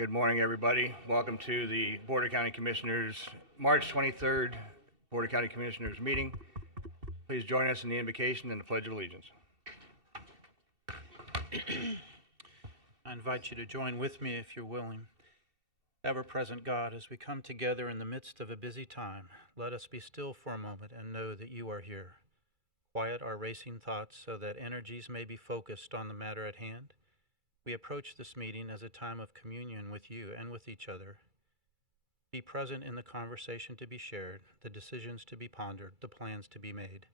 Good morning, everybody. Welcome to the Board of County Commissioners, March 23rd Board of County Commissioners meeting. Please join us in the invocation and the Pledge of Allegiance. I invite you to join with me if you're willing. Ever-present God, as we come together in the midst of a busy time, let us be still for a moment and know that you are here. Quiet our racing thoughts so that energies may be focused on the matter at hand. We approach this meeting as a time of communion with you and with each other. Be present in the conversation to be shared, the decisions to be pondered, the plans to be made.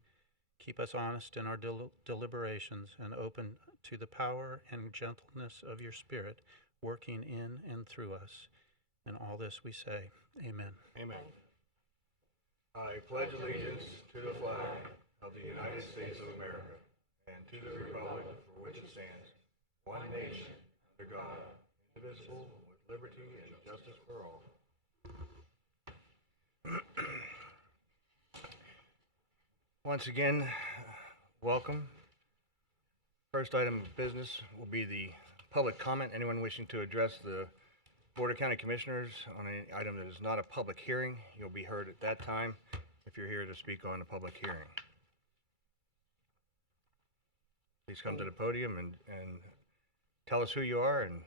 Keep us honest in our deliberations and open to the power and gentleness of your Spirit working in and through us. In all this we say, Amen. Amen. I pledge allegiance to the flag of the United States of America and to the republic for which it stands, one nation, under God, indivisible, with liberty and justice for all. Once again, welcome. First item of business will be the public comment. Anyone wishing to address the Board of County Commissioners on an item that is not a public hearing, you'll be heard at that time if you're here to speak on a public hearing. Please come to the podium and tell us who you are and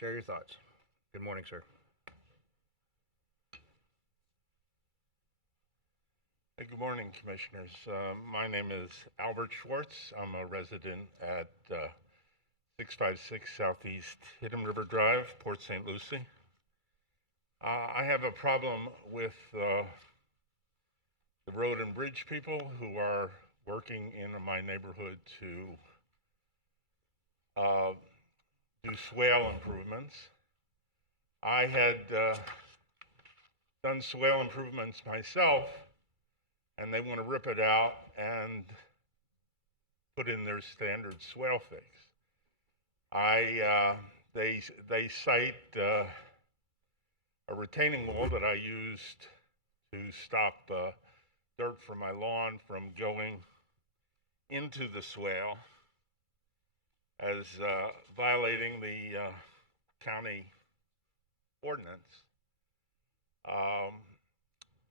share your thoughts. Good morning, sir. Hey, good morning, Commissioners. My name is Albert Schwartz. I'm a resident at 656 Southeast Hidden River Drive, Port St. Lucie. I have a problem with the road and bridge people who are working in my neighborhood to do swale improvements. I had done swale improvements myself, and they want to rip it out and put in their standard swale fix. They cite a retaining wall that I used to stop dirt from my lawn from going into the swale as violating the county ordinance.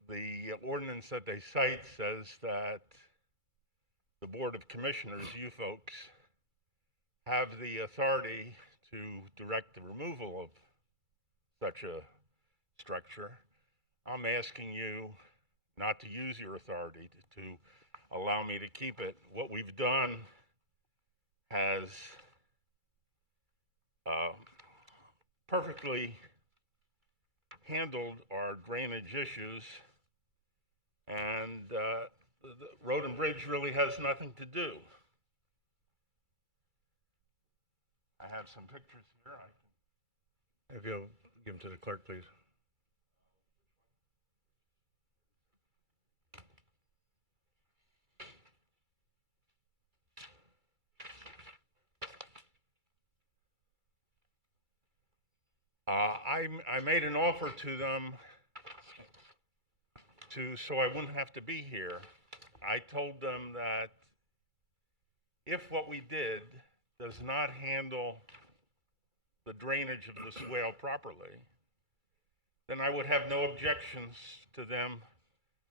The ordinance that they cite says that the Board of Commissioners, you folks, have the authority to direct the removal of such a structure. I'm asking you not to use your authority to allow me to keep it. What we've done has perfectly handled our drainage issues, and the road and bridge really has nothing to do. I have some pictures here. If you'll give them to the clerk, please. I made an offer to them so I wouldn't have to be here. I told them that if what we did does not handle the drainage of the swale properly, then I would have no objections to them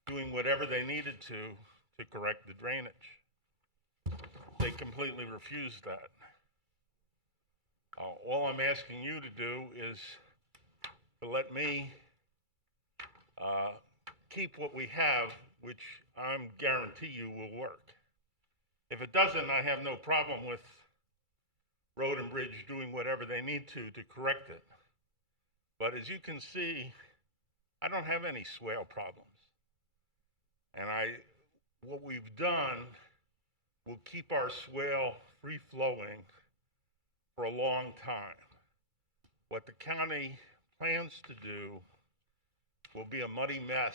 doing whatever they needed to correct the drainage. They completely refused that. All I'm asking you to do is to let me keep what we have, which I guarantee you will work. If it doesn't, I have no problem with Road and Bridge doing whatever they need to correct it. But as you can see, I don't have any swale problems. And what we've done will keep our swale free flowing for a long time. What the county plans to do will be a muddy mess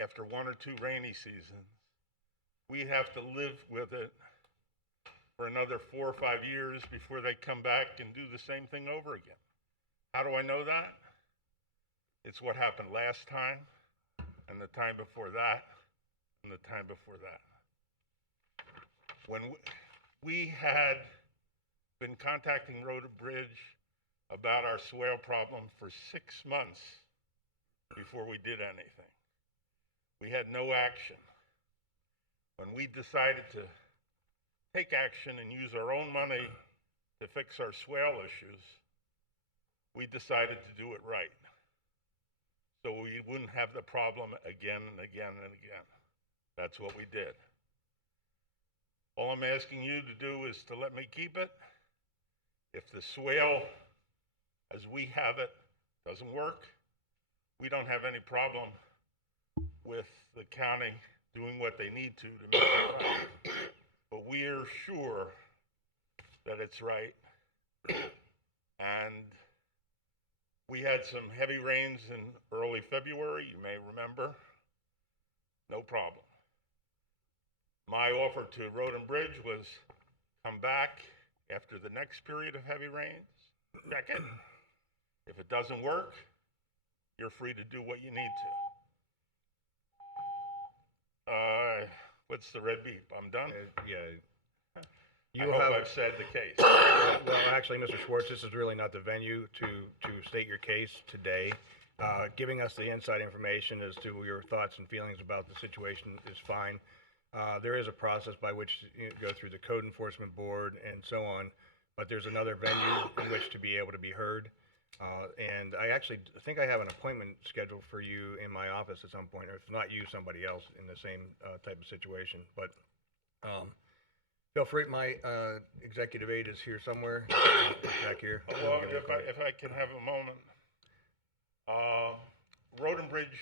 after one or two rainy seasons. We have to live with it for another 4 or 5 years before they come back and do the same thing over again. How do I know that? It's what happened last time, and the time before that, and the time before that. When we had been contacting Road and Bridge about our swale problem for 6 months before we did anything. We had no action. When we decided to take action and use our own money to fix our swale issues, we decided to do it right. So we wouldn't have the problem again and again and again. That's what we did. All I'm asking you to do is to let me keep it. If the swale, as we have it, doesn't work, we don't have any problem with the county doing what they need to make it right. But we're sure that it's right. And we had some heavy rains in early February, you may remember. No problem. My offer to Road and Bridge was come back after the next period of heavy rains, check it. If it doesn't work, you're free to do what you need to. What's the red beep? I'm done? Yeah. I hope I've said the case. Well, actually, Mr. Schwartz, this is really not the venue to state your case today. Giving us the inside information as to your thoughts and feelings about the situation is fine. There is a process by which you go through the Code Enforcement Board and so on, but there's another venue in which to be able to be heard. And I actually think I have an appointment scheduled for you in my office at some point, or if not you, somebody else in the same type of situation. But feel free, my executive aide is here somewhere, back here. Well, if I can have a moment. Road and Bridge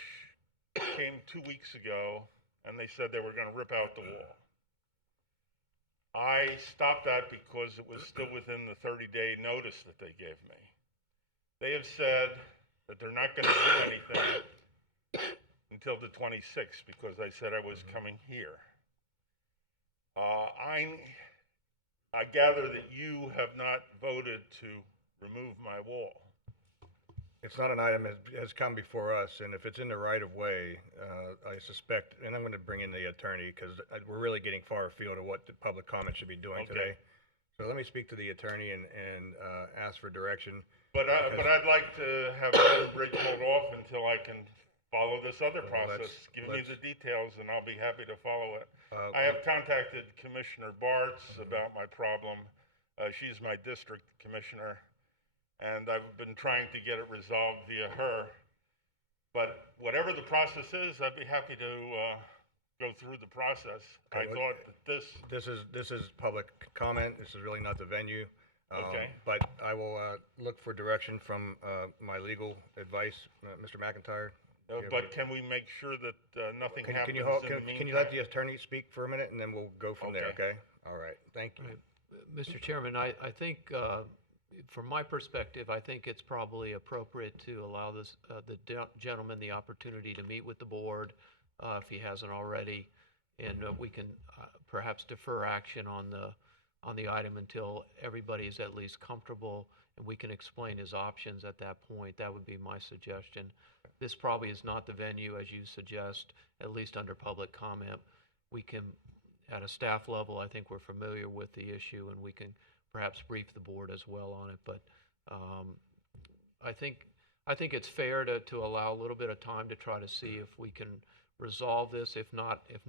came 2 weeks ago, and they said they were going to rip out the wall. I stopped that because it was still within the 30-day notice that they gave me. They have said that they're not going to do anything until the 26th because I said I was coming here. I gather that you have not voted to remove my wall. It's not an item that has come before us, and if it's in the right of way, I suspect, and I'm going to bring in the attorney because we're really getting far afield of what the public comment should be doing today. So let me speak to the attorney and ask for direction. But I'd like to have Road and Bridge hold off until I can follow this other process. Give me the details, and I'll be happy to follow it. I have contacted Commissioner Bartz about my problem. She's my district commissioner, and I've been trying to get it resolved via her. But whatever the process is, I'd be happy to go through the process. I thought that this is public comment. This is really not the venue. Okay. But I will look for direction from my legal advice, Mr. McIntyre. But can we make sure that nothing happens can you in the meantime? can you let the attorney speak for a minute, and then we'll go from there, okay? All right, thank you. Mr. Chairman, I think, from my perspective, I think it's probably appropriate to allow this, the gentleman the opportunity to meet with the board, if he hasn't already, and we can perhaps defer action on the item until everybody is at least comfortable, and we can explain his options at that point. That would be my suggestion. This probably is not the venue, as you suggest, at least under public comment. We can, at a staff level, I think we're familiar with the issue, and we can perhaps brief the board as well on it. But I think it's fair to allow a little bit of time to try to see if we can resolve this. If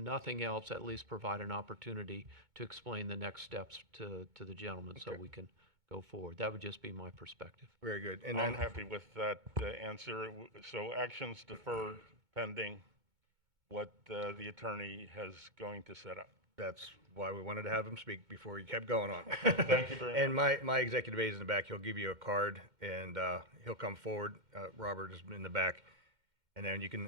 nothing else, at least provide an opportunity to explain the next steps to the gentleman, so we can go forward. That would just be my perspective. Very good. And I'm happy with that answer. So actions deferred pending what the attorney has going to set up. that's why we wanted to have him speak before he kept going on. Thank you very much. And my executive aide is in the back. He'll give you a card, and he'll come forward. Robert is in the back, and then you can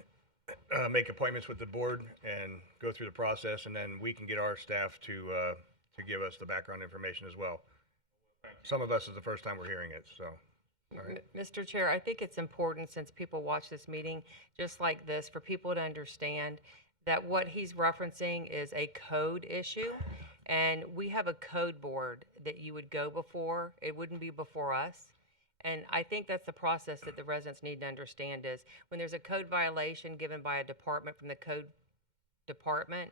make appointments with the board and go through the process, and then we can get our staff to give us the background information as well. Some of us is the first time we're hearing it, so. All right. Mr. Chair, I think it's important, since people watch this meeting just like this, for people to understand that what he's referencing is a code issue, and we have a code board that you would go before. It wouldn't be before us. And I think that's the process that the residents need to understand is when there's a code violation given by a department from the code department,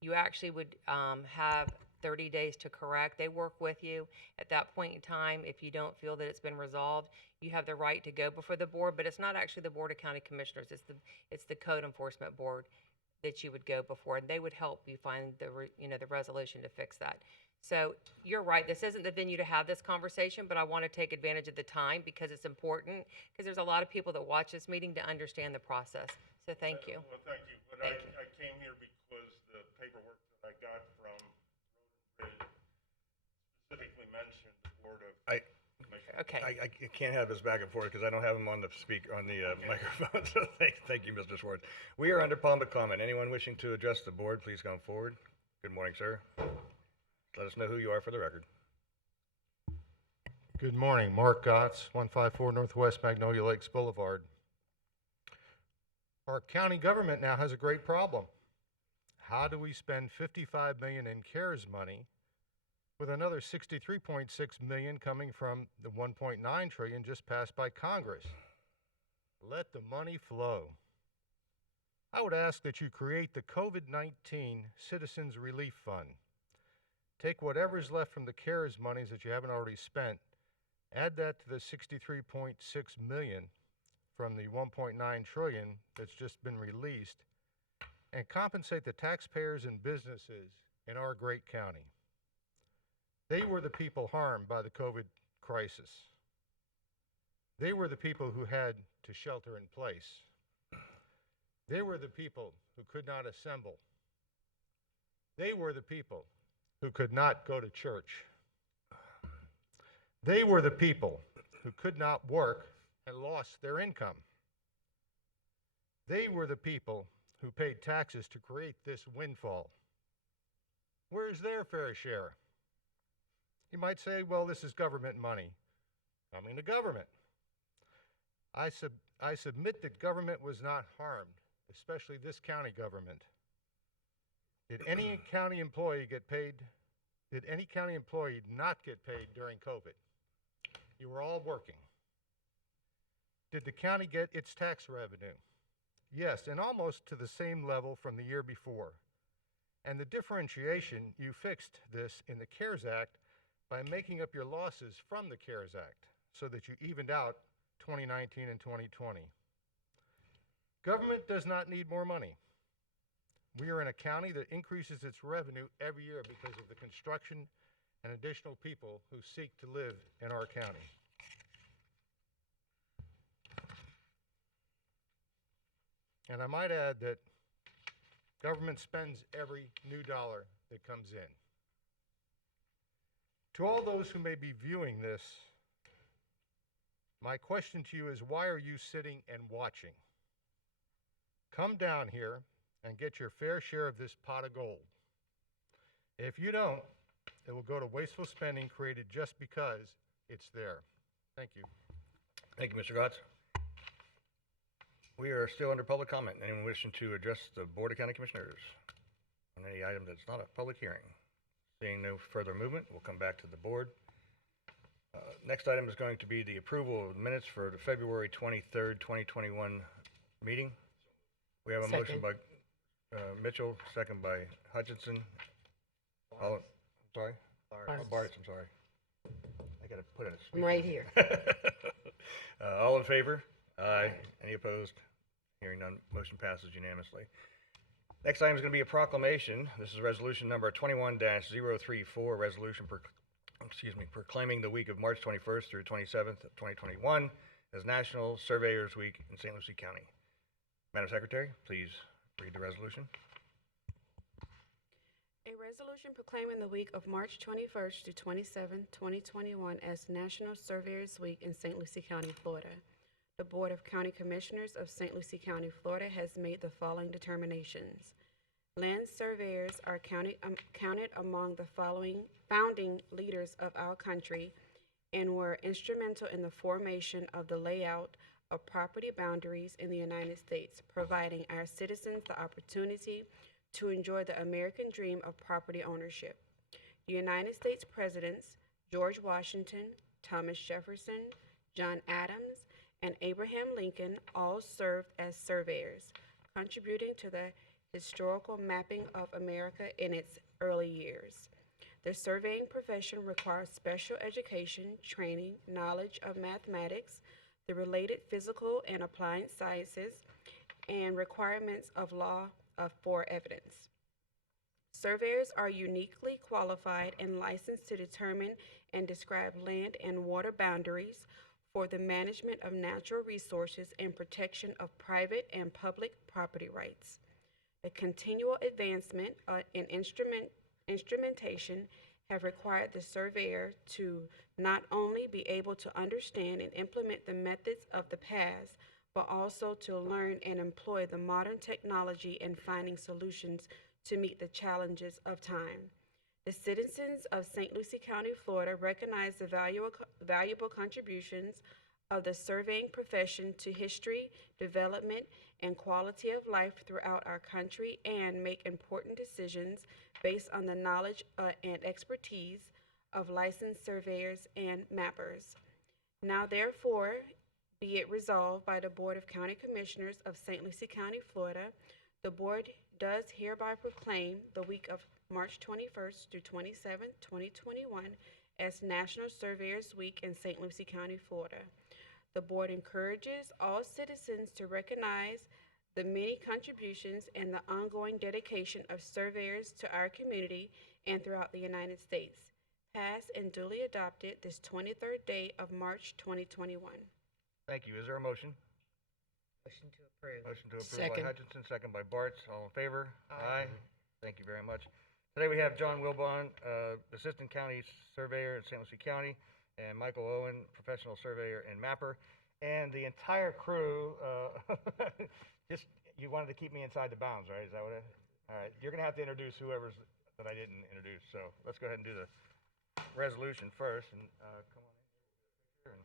you actually would have 30 days to correct. They work with you. At that point in time, if you don't feel that it's been resolved, you have the right to go before the board, but it's not actually the Board of County Commissioners. It's the Code Enforcement Board that you would go before, and they would help you find the resolution to fix that. So you're right, this isn't the venue to have this conversation, but I want to take advantage of the time because it's important, because there's a lot of people that watch this meeting to understand the process. So thank you. Well, thank you, but Thank you. I came here because the paperwork that I got from Road and Bridge specifically mentioned the Board of I- Commissioners. Okay. I can't have this back and forth because I don't have him on the microphone. So thank you, Mr. Schwartz. We are under public comment. Anyone wishing to address the board, please come forward. Good morning, sir. Let us know who you are for the record. Good morning, Mark Gotts, 154 Northwest Magnolia Lakes Boulevard. Our county government now has a great problem. How do we spend $55 million in CARES money with another $63.6 million coming from the $1.9 trillion just passed by Congress? Let the money flow. I would ask that you create the COVID-19 Citizens Relief Fund. Take whatever's left from the CARES monies that you haven't already spent, add that to the $63.6 million from the $1.9 trillion that's just been released, and compensate the taxpayers and businesses in our great county. They were the people harmed by the COVID crisis. They were the people who had to shelter in place. They were the people who could not assemble. They were the people who could not go to church. They were the people who could not work and lost their income. They were the people who paid taxes to create this windfall. Where's their fair share? You might say, well, this is government money. Coming to government. I submit that government was not harmed, especially this county government. Did any county employee get paid? Did any county employee not get paid during COVID? You were all working. Did the county get its tax revenue? Yes, and almost to the same level from the year before. And the differentiation, you fixed this in the CARES Act by making up your losses from the CARES Act so that you evened out 2019 and 2020. Government does not need more money. We are in a county that increases its revenue every year because of the construction and additional people who seek to live in our county. And I might add that government spends every new dollar that comes in. To all those who may be viewing this, my question to you is, why are you sitting and watching? Come down here and get your fair share of this pot of gold. If you don't, it will go to wasteful spending created just because it's there. Thank you. Thank you, Mr. Gotts. We are still under public comment. Anyone wishing to address the Board of County Commissioners on any item that's not a public hearing? Seeing no further movement, we'll come back to the board. Next item is going to be the approval of minutes for the February 23rd, 2021 meeting. We have a motion by Mitchell, second by Hutchinson. All, sorry? Bartz, I'm sorry. I gotta put it in a I'm right here. all in favor? Aye. Any opposed? Hearing none, motion passes unanimously. Next item is going to be a proclamation. This is resolution number 21-034, resolution proclaiming the week of March 21st through 27th of 2021 as National Surveyors Week in St. Lucie County. Madam Secretary, please read the resolution. A resolution proclaiming the week of March 21st to 27th, 2021 as National Surveyors Week in St. Lucie County, Florida. The Board of County Commissioners of St. Lucie County, Florida has made the following determinations. Land surveyors are counted among the following founding leaders of our country and were instrumental in the formation of the layout of property boundaries in the United States, providing our citizens the opportunity to enjoy the American dream of property ownership. The United States Presidents, George Washington, Thomas Jefferson, John Adams, and Abraham Lincoln all served as surveyors, contributing to the historical mapping of America in its early years. The surveying profession requires special education, training, knowledge of mathematics, the related physical and applied sciences, and requirements of law for evidence. Surveyors are uniquely qualified and licensed to determine and describe land and water boundaries for the management of natural resources and protection of private and public property rights. The continual advancement in instrumentation have required the surveyor to not only be able to understand and implement the methods of the past, but also to learn and employ the modern technology in finding solutions to meet the challenges of time. The citizens of St. Lucie County, Florida recognize the valuable contributions of the surveying profession to history, development, and quality of life throughout our country and make important decisions based on the knowledge and expertise of licensed surveyors and mappers. Now therefore, be it resolved by the Board of County Commissioners of St. Lucie County, Florida, the Board does hereby proclaim the week of March 21st through 27th, 2021 as National Surveyors Week in St. Lucie County, Florida. The Board encourages all citizens to recognize the many contributions and the ongoing dedication of surveyors to our community and throughout the United States. Passed and duly adopted this 23rd day of March 2021. Thank you. Is there a motion? Motion to approve. Motion to approve Second. by Hutchinson, second by Bartz. All in favor? Aye. Thank you very much. Today we have John Wilbon, Assistant County Surveyor in St. Lucie County, and Michael Owen, Professional Surveyor and Mapper, and the entire crew. Just, you wanted to keep me inside the bounds, right? Is that what it? All right. You're going to have to introduce whoever's that I didn't introduce. So let's go ahead and do the resolution first. And come on in here.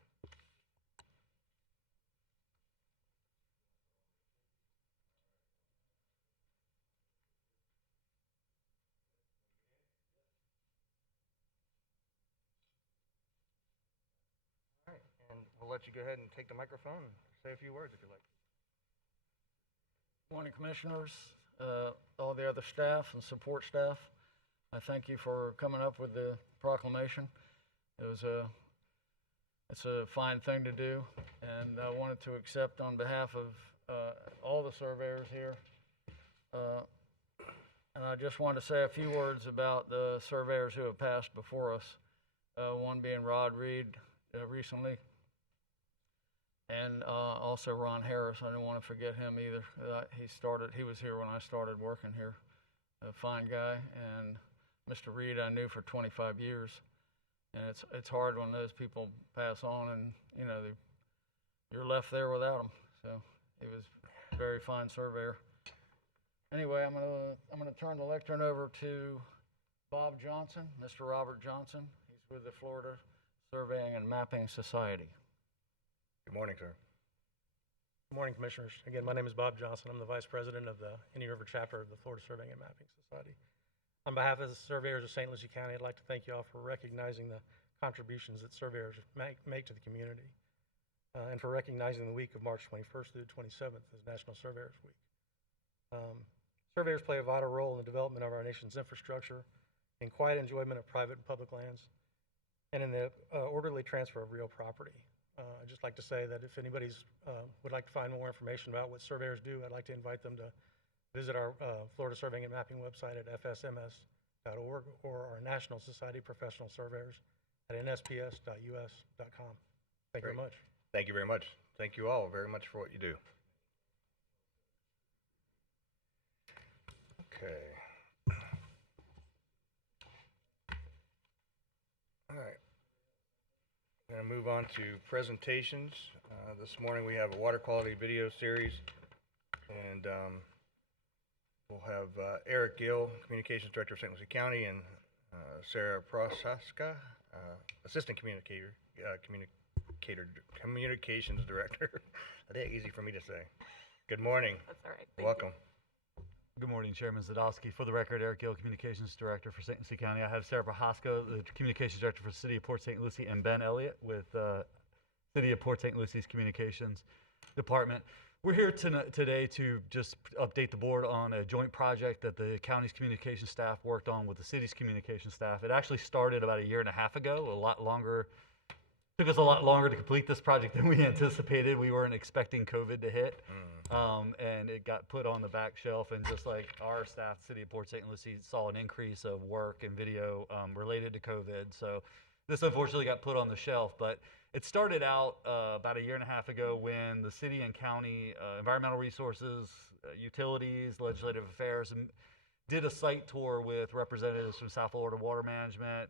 All right, and we'll let you go ahead and take the microphone and say a few words if you like. Morning, Commissioners, all the other staff and support staff. I thank you for coming up with the proclamation. It's a fine thing to do, and I wanted to accept on behalf of all the surveyors here. And I just want to say a few words about the surveyors who have passed before us, one being Rod Reed recently, and also Ron Harris. I don't want to forget him either. He was here when I started working here. A fine guy. And Mr. Reed I knew for 25 years. And it's hard when those people pass on and, you know, you're left there without them. So he was a very fine surveyor. Anyway, I'm gonna turn the lectern over to Bob Johnson, Mr. Robert Johnson. He's with the Florida Surveying and Mapping Society. Good morning, sir. Good morning, Commissioners. Again, my name is Bob Johnson. I'm the Vice President of the Indian River Chapter of the Florida Surveying and Mapping Society. On behalf of the surveyors of St. Lucie County, I'd like to thank you all for recognizing the contributions that surveyors make to the community, and for recognizing the week of March 21st through the 27th as National Surveyors Week. Surveyors play a vital role in the development of our nation's infrastructure, in quiet enjoyment of private and public lands, and in the orderly transfer of real property. I'd just like to say that if anybody's would like to find more information about what surveyors do, I'd like to invite them to visit our Florida Surveying and Mapping website at fsms.org or our National Society of Professional Surveyors at nsps.us.com. Thank you very much. Thank you very much. Thank you all very much for what you do. Okay. All right. I'm going to move on to presentations. This morning we have a water quality video series, and we'll have Eric Gill, Communications Director of St. Lucie County, and Sarah Prosaska, Assistant Communications Director. That's easy for me to say. Good morning. That's all right. Welcome. Good morning, Chairman Zadowski. For the record, Eric Gill, Communications Director for St. Lucie County. I have Sarah Prohaska, the Communications Director for the City of Port St. Lucie, and Ben Elliott with City of Port St. Lucie's Communications Department. We're here today to just update the board on a joint project that the county's communication staff worked on with the city's communication staff. It actually started about 1.5 years ago, took us a lot longer to complete this project than we anticipated. We weren't expecting COVID to hit, and it got put on the back shelf. And just like our staff, City of Port St. Lucie saw an increase of work and video related to COVID. So this unfortunately got put on the shelf, but it started out about 1.5 years ago when the city and county environmental resources, utilities, legislative affairs did a site tour with representatives from South Florida Water Management,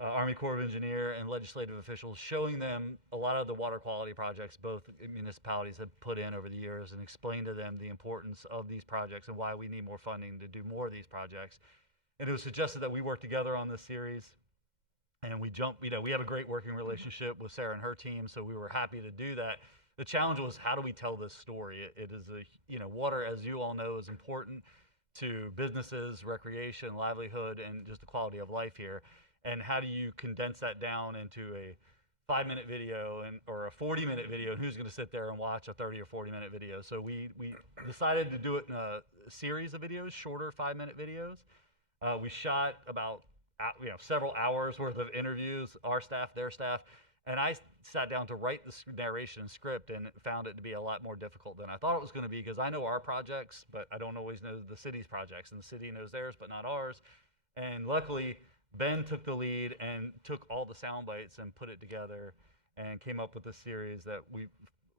Army Corps of Engineer, and legislative officials, showing them a lot of the water quality projects both municipalities have put in over the years, and explained to them the importance of these projects and why we need more funding to do more of these projects. And it was suggested that we work together on this series. And we have a great working relationship with Sarah and her team, so we were happy to do that. The challenge was, how do we tell this story? It is water, as you all know, is important to businesses, recreation, livelihood, and just the quality of life here. And how do you condense that down into a 5-minute video or a 40-minute video, and who's going to sit there and watch a 30 or 40-minute video? So we decided to do it in a series of videos, shorter 5-minute videos. We shot about several hours worth of interviews, our staff, their staff, and I sat down to write the narration and script, and found it to be a lot more difficult than I thought it was going to be, because I know our projects, but I don't always know the city's projects, and the city knows theirs, but not ours. And luckily, Ben took the lead and took all the sound bites and put it together and came up with a series that we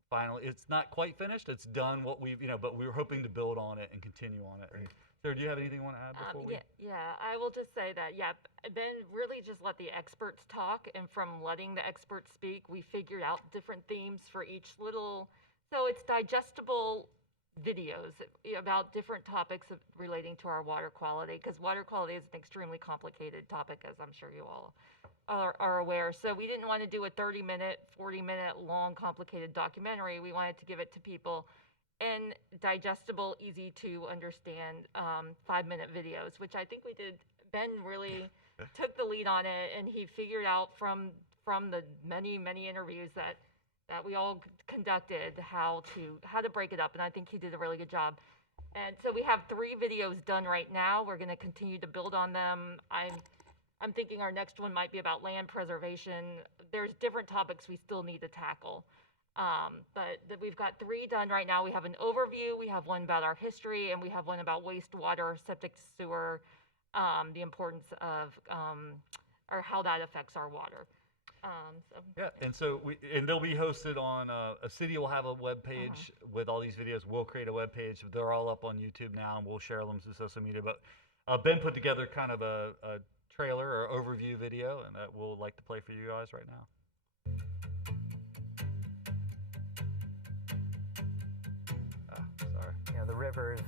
finally, it's not quite finished, it's done what we've, but we were hoping to build on it and continue on it. And Sarah, do you have anything you want to add before we? Yeah, I will just say that, Ben really just let the experts talk, and from letting the experts speak, we figured out different themes for each little, so it's digestible videos about different topics relating to our water quality, because water quality is an extremely complicated topic, as I'm sure you all are aware. So we didn't want to do a 30-minute, 40-minute long, complicated documentary. We wanted to give it to people in digestible, easy to understand 5-minute videos, which I think we did. Ben really took the lead on it, and he figured out from the many interviews that we all conducted how to break it up, and I think he did a really good job. And so we have 3 videos done right now. We're going to continue to build on them. I'm thinking our next one might be about land preservation. There's different topics we still need to tackle. But we've got 3 done right now. We have an overview, we have one about our history, and we have one about wastewater, septic sewer, the importance of, or how that affects our water. Yeah, and they'll be hosted on, a city will have a web page with all these videos. We'll create a web page. They're all up on YouTube now, and we'll share them through social media. But Ben put together kind of a trailer or overview video, and that we'll like to play for you guys right now. The rivers,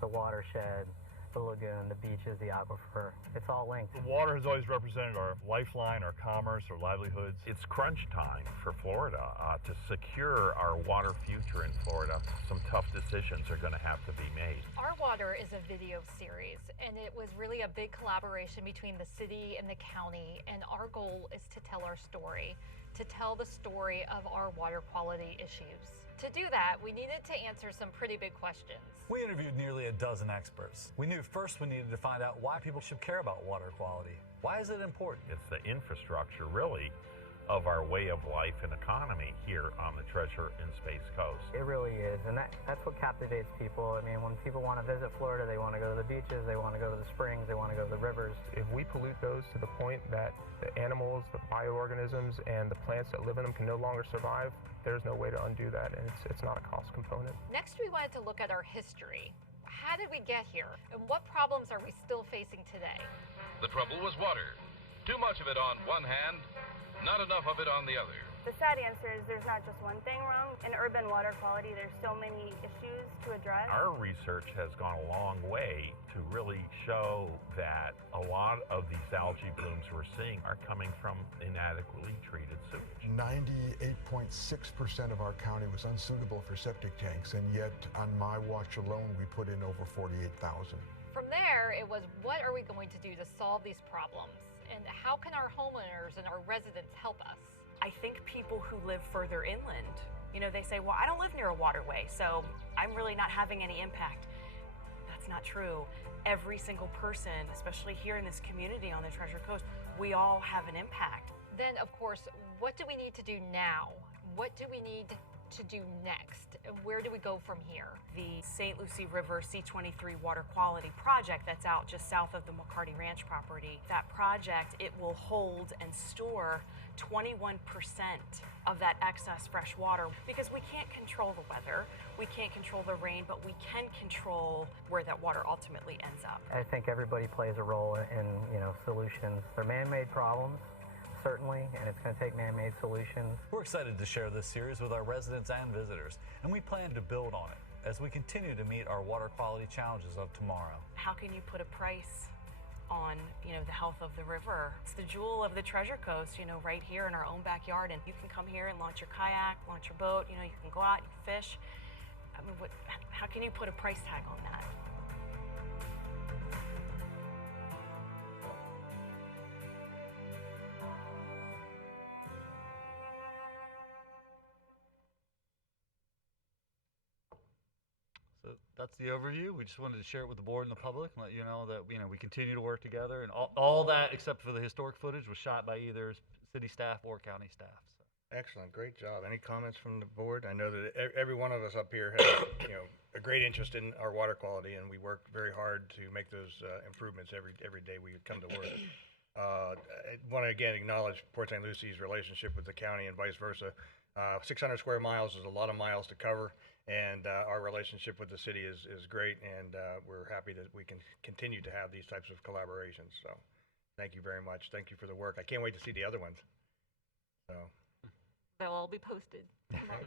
the watershed, the lagoon, the beaches, the aquifer, it's all linked. The water has always represented our lifeline, our commerce, our livelihoods. It's crunch time for Florida. To secure our water future in Florida, some tough decisions are going to have to be made. Our Water is a video series, and it was really a big collaboration between the city and the county, and our goal is to tell our story, to tell the story of our water quality issues. To do that, we needed to answer some pretty big questions. We interviewed nearly a dozen experts. We knew first we needed to find out why people should care about water quality. Why is it important? It's the infrastructure, really, of our way of life and economy here on the Treasure and Space Coast. It really is, and that's what captivates people. I mean, when people want to visit Florida, they want to go to the beaches, they want to go to the springs, they want to go to the rivers. If we pollute those to the point that the animals, the bioorganisms, and the plants that live in them can no longer survive, there's no way to undo that, and it's not a cost component. Next, we wanted to look at our history. How did we get here, and what problems are we still facing today? The trouble was water. Too much of it on one hand, not enough of it on the other. The sad answer is there's not just one thing wrong. In urban water quality, there's so many issues to address. Our research has gone a long way to really show that a lot of these algae blooms we're seeing are coming from inadequately treated sewage. 98.6% of our county was unsuitable for septic tanks, and yet on my watch alone, we put in over 48,000. From there, it was what are we going to do to solve these problems? And how can our homeowners and our residents help us? I think people who live further inland You know, they say, well, I don't live near a waterway, so I'm really not having any impact. That's not true. Every single person, especially here in this community on the Treasure Coast, we all have an impact. Then, of course, what do we need to do now? What do we need to do next? Where do we go from here? The St. Lucie River C23 Water Quality Project that's out just south of the McCarty Ranch property. That project, it will hold and store 21% of that excess fresh water, because we can't control the weather, we can't control the rain, but we can control where that water ultimately ends up. I think everybody plays a role in solutions. They're man-made problems, certainly, and it's going to take man-made solutions. We're excited to share this series with our residents and visitors, and we plan to build on it as we continue to meet our water quality challenges of tomorrow. How can you put a price on, the health of the river? It's the jewel of the Treasure Coast, right here in our own backyard, and you can come here and launch your kayak, launch your boat, you can go out, you can fish. I mean, how can you put a price tag on that? So that's the overview. We just wanted to share it with the board and the public and let you know that we continue to work together, and all that except for the historic footage was shot by either city staff or county staff. So. Excellent, great job. Any comments from the board? I know that every one of us up here has a great interest in our water quality, and we work very hard to make those improvements every day we come to work. I want to again acknowledge Port St. Lucie's relationship with the county and vice versa. 600 square miles is a lot of miles to cover, and our relationship with the city is great, and we're happy that we can continue to have these types of collaborations. So thank you very much. Thank you for the work. I can't wait to see the other ones. So. They'll all be posted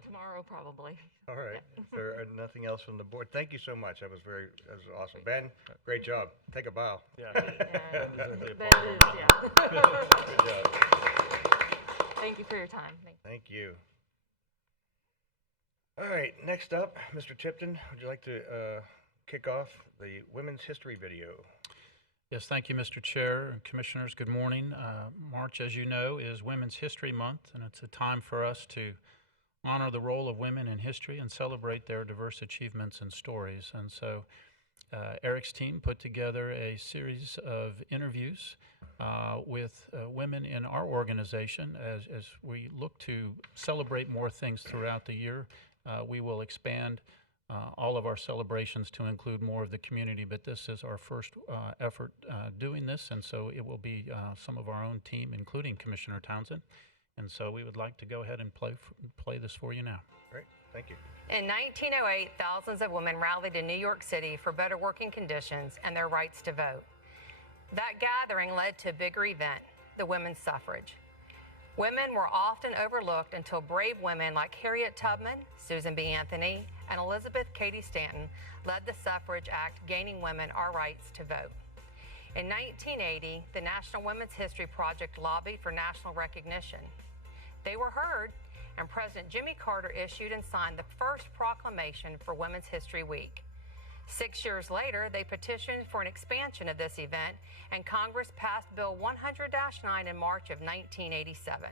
tomorrow probably. All right. If there are nothing else from the board, thank you so much. That was awesome. Ben, great job. Take a bow. Yeah. Good job. Thank you for your time. Thank you. All right, next up, Mr. Tipton, would you like to kick off the Women's History video? Yes, thank you, Mr. Chair and Commissioners. Good morning. March, as you know, is Women's History Month, and it's a time for us to honor the role of women in history and celebrate their diverse achievements and stories. And so Eric's team put together a series of interviews with women in our organization. As we look to celebrate more things throughout the year, we will expand all of our celebrations to include more of the community, but this is our first effort doing this, and so it will be some of our own team, including Commissioner Townsend. And so we would like to go ahead and play this for you now. Great, thank you. In 1908, thousands of women rallied in New York City for better working conditions and their rights to vote. That gathering led to a bigger event, the women's suffrage. Women were often overlooked until brave women like Harriet Tubman, Susan B. Anthony, and Elizabeth Cady Stanton led the Suffrage Act, gaining women our rights to vote. In 1980, the National Women's History Project lobbied for national recognition. They were heard, and President Jimmy Carter issued and signed the first proclamation for Women's History Week. 6 years later, they petitioned for an expansion of this event, and Congress passed Bill 100-9 in March of 1987,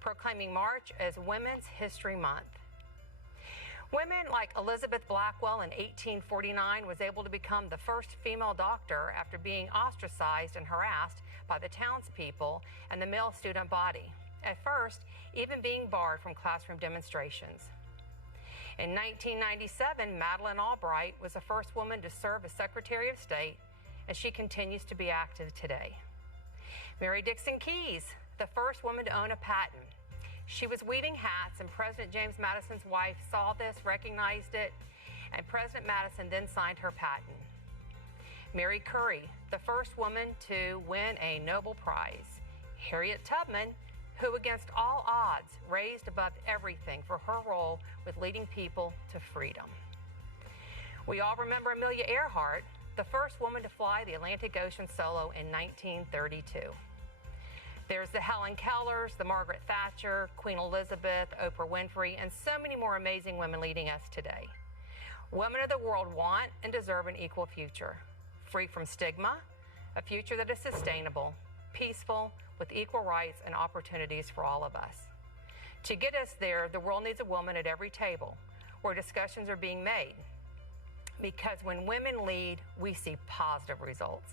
proclaiming March as Women's History Month. Women like Elizabeth Blackwell in 1849 was able to become the first female doctor after being ostracized and harassed by the townspeople and the male student body, at first even being barred from classroom demonstrations. In 1997, Madeleine Albright was the first woman to serve as Secretary of State, and she continues to be active today. Mary Dixon Keyes, the first woman to own a patent. She was weaving hats, and President James Madison's wife saw this, recognized it, and President Madison then signed her patent. Mary Curry, the first woman to win a Nobel Prize. Harriet Tubman, who against all odds raised above everything for her role with leading people to freedom. We all remember Amelia Earhart, the first woman to fly the Atlantic Ocean solo in 1932. There's the Helen Kellers, the Margaret Thatcher, Queen Elizabeth, Oprah Winfrey, and so many more amazing women leading us today. Women of the world want and deserve an equal future, free from stigma, a future that is sustainable, peaceful, with equal rights and opportunities for all of us. To get us there, the world needs a woman at every table where discussions are being made. Because when women lead, we see positive results.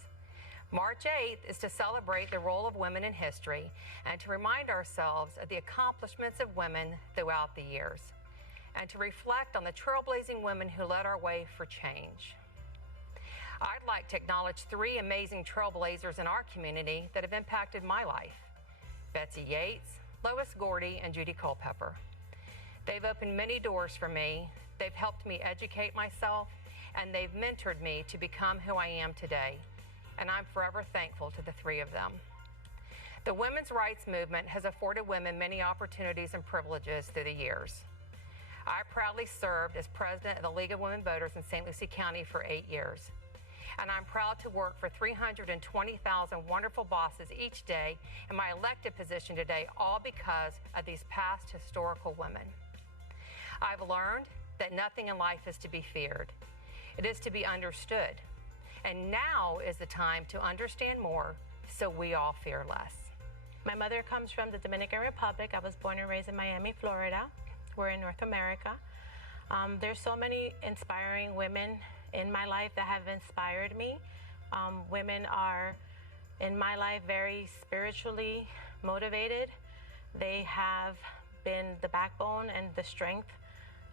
March 8th is to celebrate the role of women in history and to remind ourselves of the accomplishments of women throughout the years, and to reflect on the trailblazing women who led our way for change. I'd like to acknowledge 3 amazing trailblazers in our community that have impacted my life: Betsy Yates, Lois Gordy, and Judy Culpepper. They've opened many doors for me, they've helped me educate myself, and they've mentored me to become who I am today. And I'm forever thankful to the 3 of them. The women's rights movement has afforded women many opportunities and privileges through the years. I proudly served as president of the League of Women Voters in St. Lucie County for 8 years. And I'm proud to work for 320,000 wonderful bosses each day in my elected position today, all because of these past historical women. I've learned that nothing in life is to be feared. It is to be understood. And now is the time to understand more so we all fear less. My mother comes from the Dominican Republic. I was born and raised in Miami, Florida. We're in North America. There's so many inspiring women in my life that have inspired me. Women are, in my life, very spiritually motivated. They have been the backbone and the strength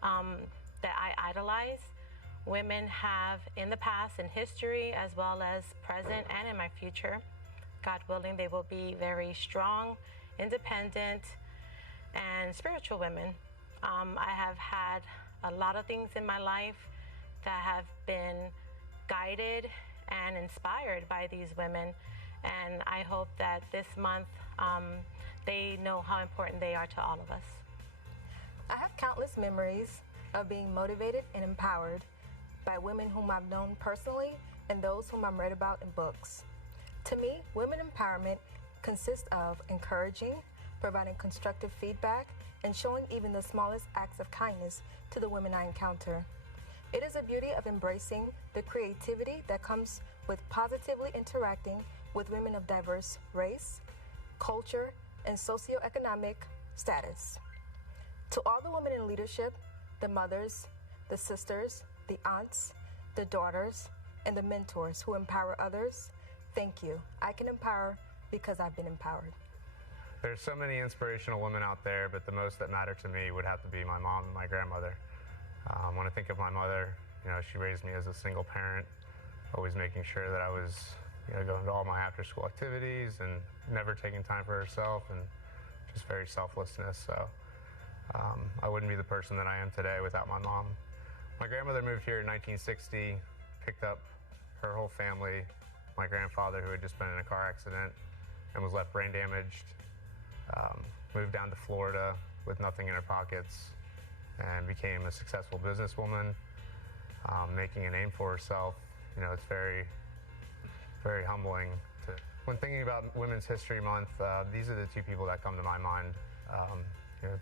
that I idolize. Women have, in the past, in history, as well as present and in my future, God willing, they will be very strong, independent, and spiritual women. I have had a lot of things in my life that have been guided and inspired by these women, and I hope that this month they know how important they are to all of us. I have countless memories of being motivated and empowered by women whom I've known personally and those whom I've read about in books. To me, women empowerment consists of encouraging, providing constructive feedback, and showing even the smallest acts of kindness to the women I encounter. It is a beauty of embracing the creativity that comes with positively interacting with women of diverse race, culture, and socioeconomic status. To all the women in leadership, the mothers, the sisters, the aunts, the daughters, and the mentors who empower others, thank you. I can empower because I've been empowered. There's so many inspirational women out there, but the most that matter to me would have to be my mom and my grandmother. When I think of my mother, she raised me as a single parent, always making sure that I was going to all my after-school activities and never taking time for herself, and just very selflessness. So I wouldn't be the person that I am today without my mom. My grandmother moved here in 1960, picked up her whole family, my grandfather, who had just been in a car accident and was left brain damaged, moved down to Florida with nothing in her pockets and became a successful businesswoman, making a name for herself. It's very, very humbling. When thinking about Women's History Month, these are the 2 people that come to my mind.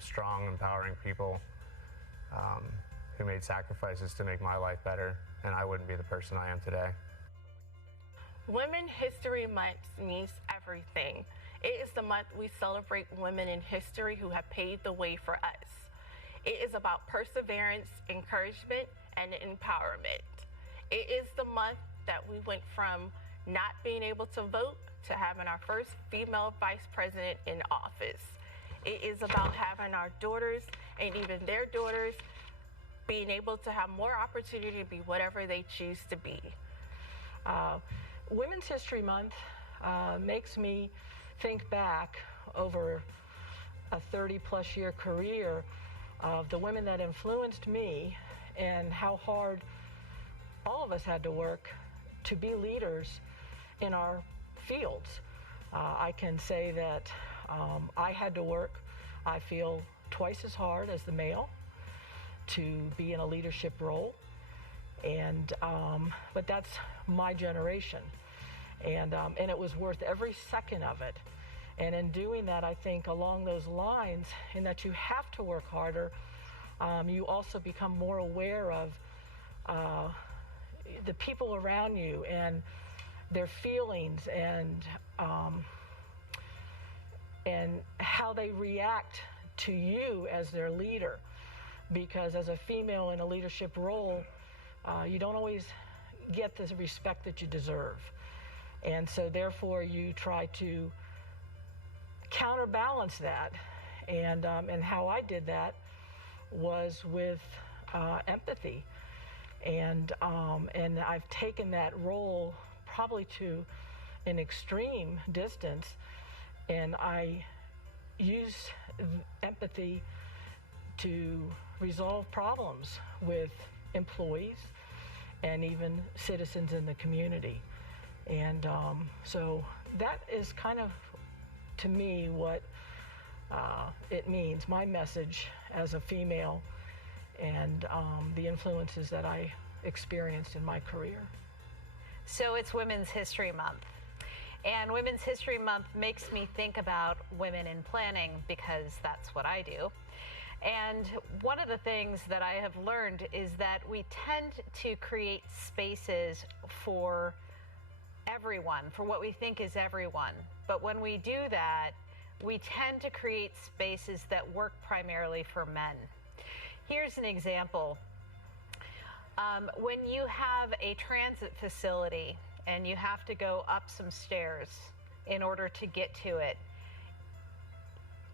Strong, empowering people who made sacrifices to make my life better, and I wouldn't be the person I am today. Women's History Month means everything. It is the month we celebrate women in history who have paved the way for us. It is about perseverance, encouragement, and empowerment. It is the month that we went from not being able to vote to having our first female vice president in office. It is about having our daughters and even their daughters being able to have more opportunity to be whatever they choose to be. Women's History Month makes me think back over a 30-plus year career of the women that influenced me and how hard all of us had to work to be leaders in our fields. I can say that I had to work, I feel, twice as hard as the male to be in a leadership role, and but that's my generation, and it was worth every second of it. And in doing that, I think along those lines, in that you have to work harder, you also become more aware of the people around you and their feelings and how they react to you as their leader, because as a female in a leadership role, you don't always get the respect that you deserve. And so therefore you try to counterbalance that. And how I did that was with empathy. And I've taken that role probably to an extreme distance, and I use empathy to resolve problems with employees and even citizens in the community. And so that is kind of, to me, what it means, my message as a female, and the influences that I experienced in my career. So it's Women's History Month. And Women's History Month makes me think about women in planning, because that's what I do. And one of the things that I have learned is that we tend to create spaces for everyone, for what we think is everyone. But when we do that, we tend to create spaces that work primarily for men. Here's an example. When you have a transit facility and you have to go up some stairs in order to get to it,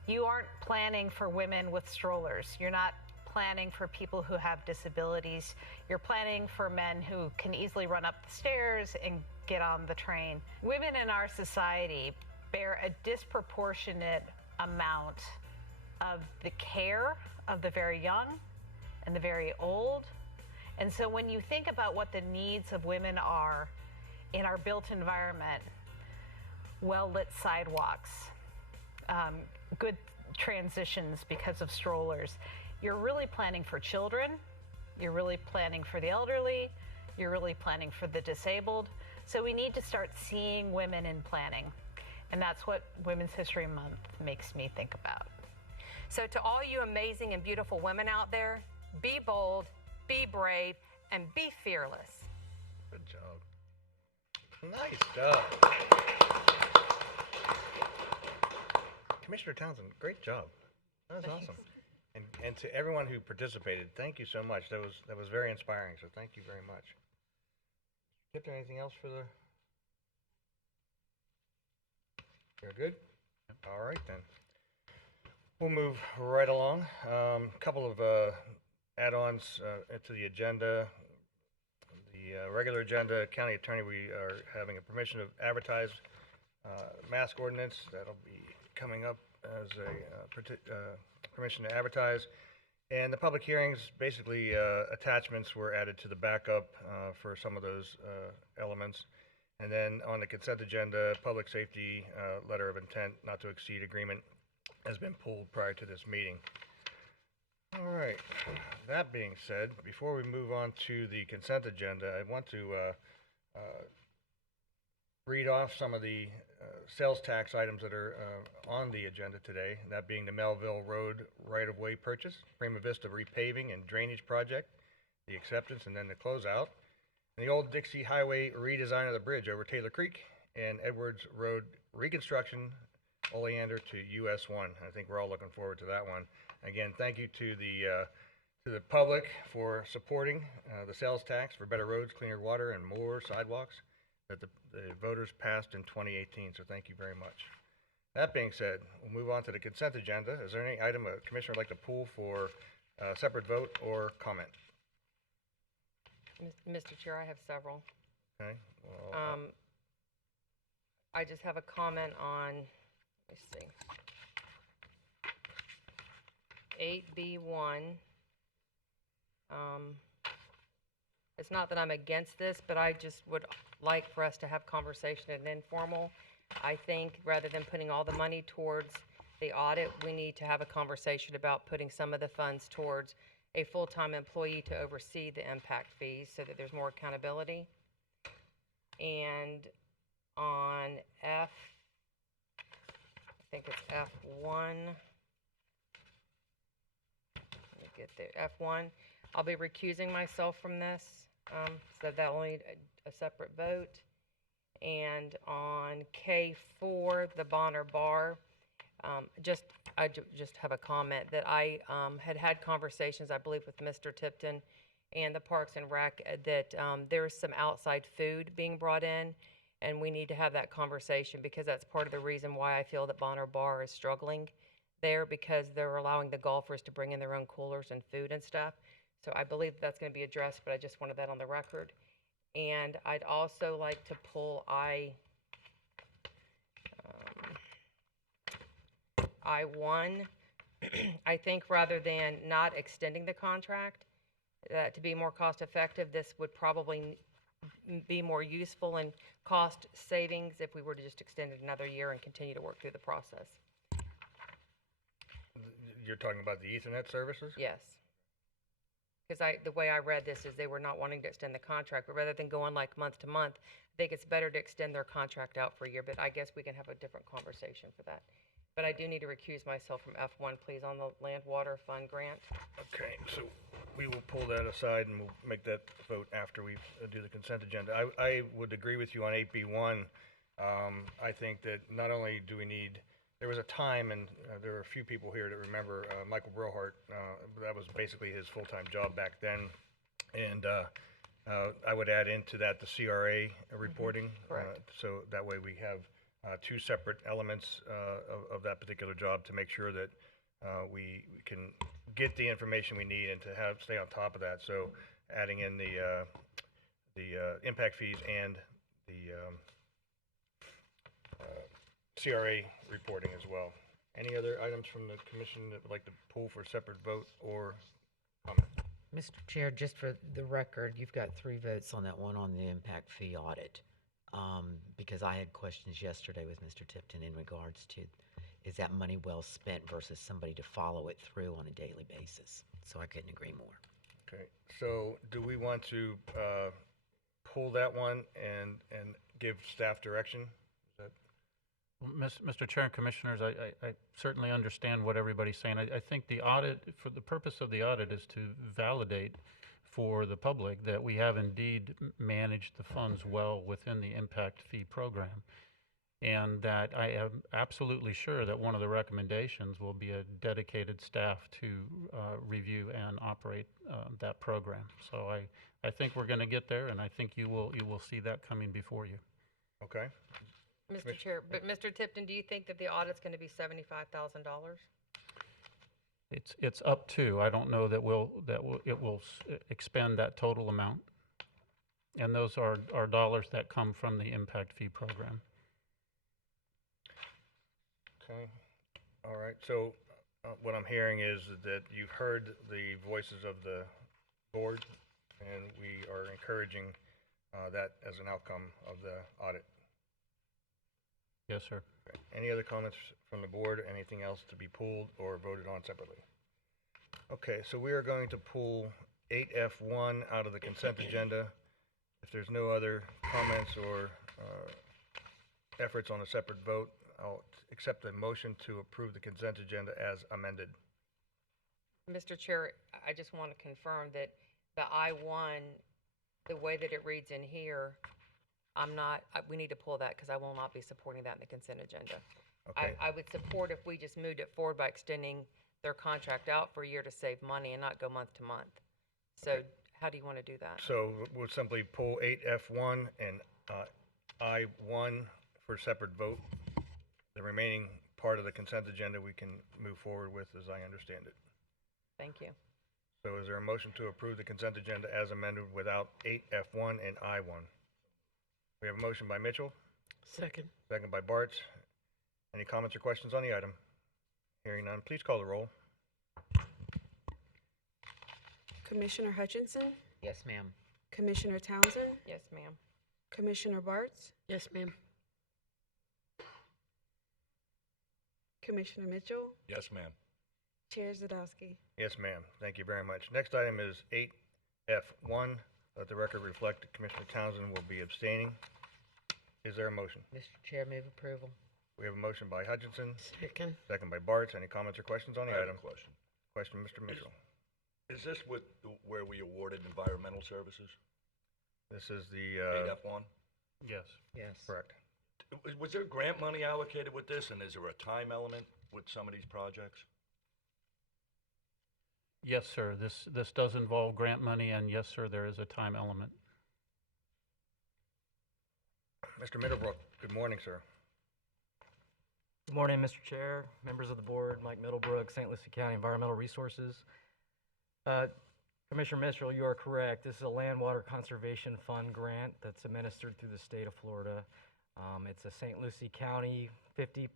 you aren't planning for women with strollers. You're not planning for people who have disabilities. You're planning for men who can easily run up the stairs and get on the train. Women in our society bear a disproportionate amount of the care of the very young and the very old. And so when you think about what the needs of women are in our built environment, well-lit sidewalks, good transitions because of strollers, you're really planning for children, you're really planning for the elderly, you're really planning for the disabled. So we need to start seeing women in planning. And that's what Women's History Month makes me think about. So to all you amazing and beautiful women out there, be bold, be brave, and be fearless. Good job. Nice job. Commissioner Townsend, great job. That was awesome. And to everyone who participated, thank you so much. That was very inspiring, so thank you very much. Is there anything else for the... You're good? All right, then. We'll move right along. A couple of add-ons to the agenda. The regular agenda, County Attorney, we are having a permission to advertise mask ordinance. That'll be coming up as a permission to advertise. And the public hearings, basically attachments were added to the backup for some of those elements. And then on the consent agenda, public safety letter of intent not to exceed agreement has been pulled prior to this meeting. All right, that being said, before we move on to the consent agenda, I want to read off some of the sales tax items that are on the agenda today, that being the Melville Road right-of-way purchase, Prima Vista repaving and drainage project, the acceptance, and then the closeout, and the Old Dixie Highway redesign of the bridge over Taylor Creek, and Edwards Road reconstruction, Oleander to US 1. I think we're all looking forward to that one. Again, thank you to the public for supporting the sales tax for better roads, cleaner water, and more sidewalks that the voters passed in 2018, so thank you very much. That being said, we'll move on to the consent agenda. Is there any item a commissioner would like to pull for separate vote or comment? Mr. Chair, I have several. Okay. Well, I just have a comment on, let me see, 8B1. It's not that I'm against this, but I just would like for us to have conversation and informal. I think rather than putting all the money towards the audit, we need to have a conversation about putting some of the funds towards a full-time employee to oversee the impact fees so that there's more accountability. And on I think it's F1. Let me get there. F1. I'll be recusing myself from this, so that'll need a separate vote. And on K4, the Bonner Bar, Just have a comment that I had conversations, I believe, with Mr. Tipton and the Parks and Rec that there's some outside food being brought in, and we need to have that conversation because that's part of the reason why I feel that Bonner Bar is struggling there, because they're allowing the golfers to bring in their own coolers and food and stuff. So I believe that's going to be addressed, but I just wanted that on the record. And I'd also like to pull I-1. I think rather than not extending the contract, to be more cost effective, this would probably be more useful in cost savings if we were to just extend it another year and continue to work through the process. You're talking about the Ethernet services? Yes. Because the way I read this is they were not wanting to extend the contract, but rather than going like month to month, I think it's better to extend their contract out for a year, but I guess we can have a different conversation for that. But I do need to recuse myself from F1, please, on the Land Water Fund grant. Okay, so we will pull that aside and we'll make that vote after we do the consent agenda. I would agree with you on 8B1. I think that not only do we need, there was a time, and there are a few people here that remember Michael Brohart. That was basically his full-time job back then. And I would add into that the CRA reporting. So that way we have two separate elements of that particular job to make sure that we can get the information we need and to stay on top of that. So adding in the impact fees and the CRA reporting as well. Any other items from the commission that would like to pull for separate vote or comment? Mr. Chair, just for the record, you've got 3 votes on that one on the impact fee audit. Because I had questions yesterday with Mr. Tipton in regards to, is that money well spent versus somebody to follow it through on a daily basis? So I couldn't agree more. Okay, so do we want to pull that one and give staff direction? Mr. Chair and Commissioners, I certainly understand what everybody's saying. I think the audit, for the purpose of the audit, is to validate for the public that we have indeed managed the funds well within the impact fee program. And that I am absolutely sure that one of the recommendations will be a dedicated staff to review and operate that program. So I think we're going to get there, and I think you will see that coming before you. Okay. Mr. Chair, but Mr. Tipton, do you think that the audit's going to be $75,000? It's up to. I don't know that it will expend that total amount, and those are dollars that come from the impact fee program. Okay. All right. So what I'm hearing is that you've heard the voices of the board, and we are encouraging that as an outcome of the audit. Yes, sir. Okay. Any other comments from the board? Anything else to be pulled or voted on separately? Okay, so we are going to pull 8F1 out of the consent agenda. If there's no other comments or efforts on a separate vote, I'll accept a motion to approve the consent agenda as amended. Mr. Chair, I just want to confirm that the I-1, the way that it reads in here, we need to pull that because I will not be supporting that in the consent agenda. Okay. I would support if we just moved it forward by extending their contract out for a year to save money and not go month to month. So how do you want to do that? So we'll simply pull 8F1 and I-1 for separate vote. The remaining part of the consent agenda we can move forward with as I understand it. Thank you. So is there a motion to approve the consent agenda as amended without 8F1 and I-1? We have a motion by Mitchell. Second. Second by Bartz. Any comments or questions on the item? Hearing none, please call the roll. Commissioner Hutchinson? Yes, ma'am. Commissioner Townsend? Yes, ma'am. Commissioner Bartz? Yes, ma'am. Commissioner Mitchell? Yes, ma'am. Chair Zadowski? Yes, ma'am. Thank you very much. Next item is 8F1. Let the record reflect that Commissioner Townsend will be abstaining. Is there a motion? Mr. Chair, move approval. We have a motion by Hutchinson. Second. Second by Bartz. Any comments or questions on the I have item? a question. Question, Mr. Mitchell. Is this where we awarded environmental services? This is the 8F1? Yes. Yes. Correct. Was there grant money allocated with this, and is there a time element? with some of these projects? Yes, sir. This does involve grant money, and yes, sir, there is a time element. Mr. Middlebrook, good morning, sir. Good morning, Mr. Chair, members of the board, Mike Middlebrook, St. Lucie County Environmental Resources. Commissioner Mitchell, you are correct. This is a Land Water Conservation Fund grant that's administered through the state of Florida. It's a St. Lucie County 50%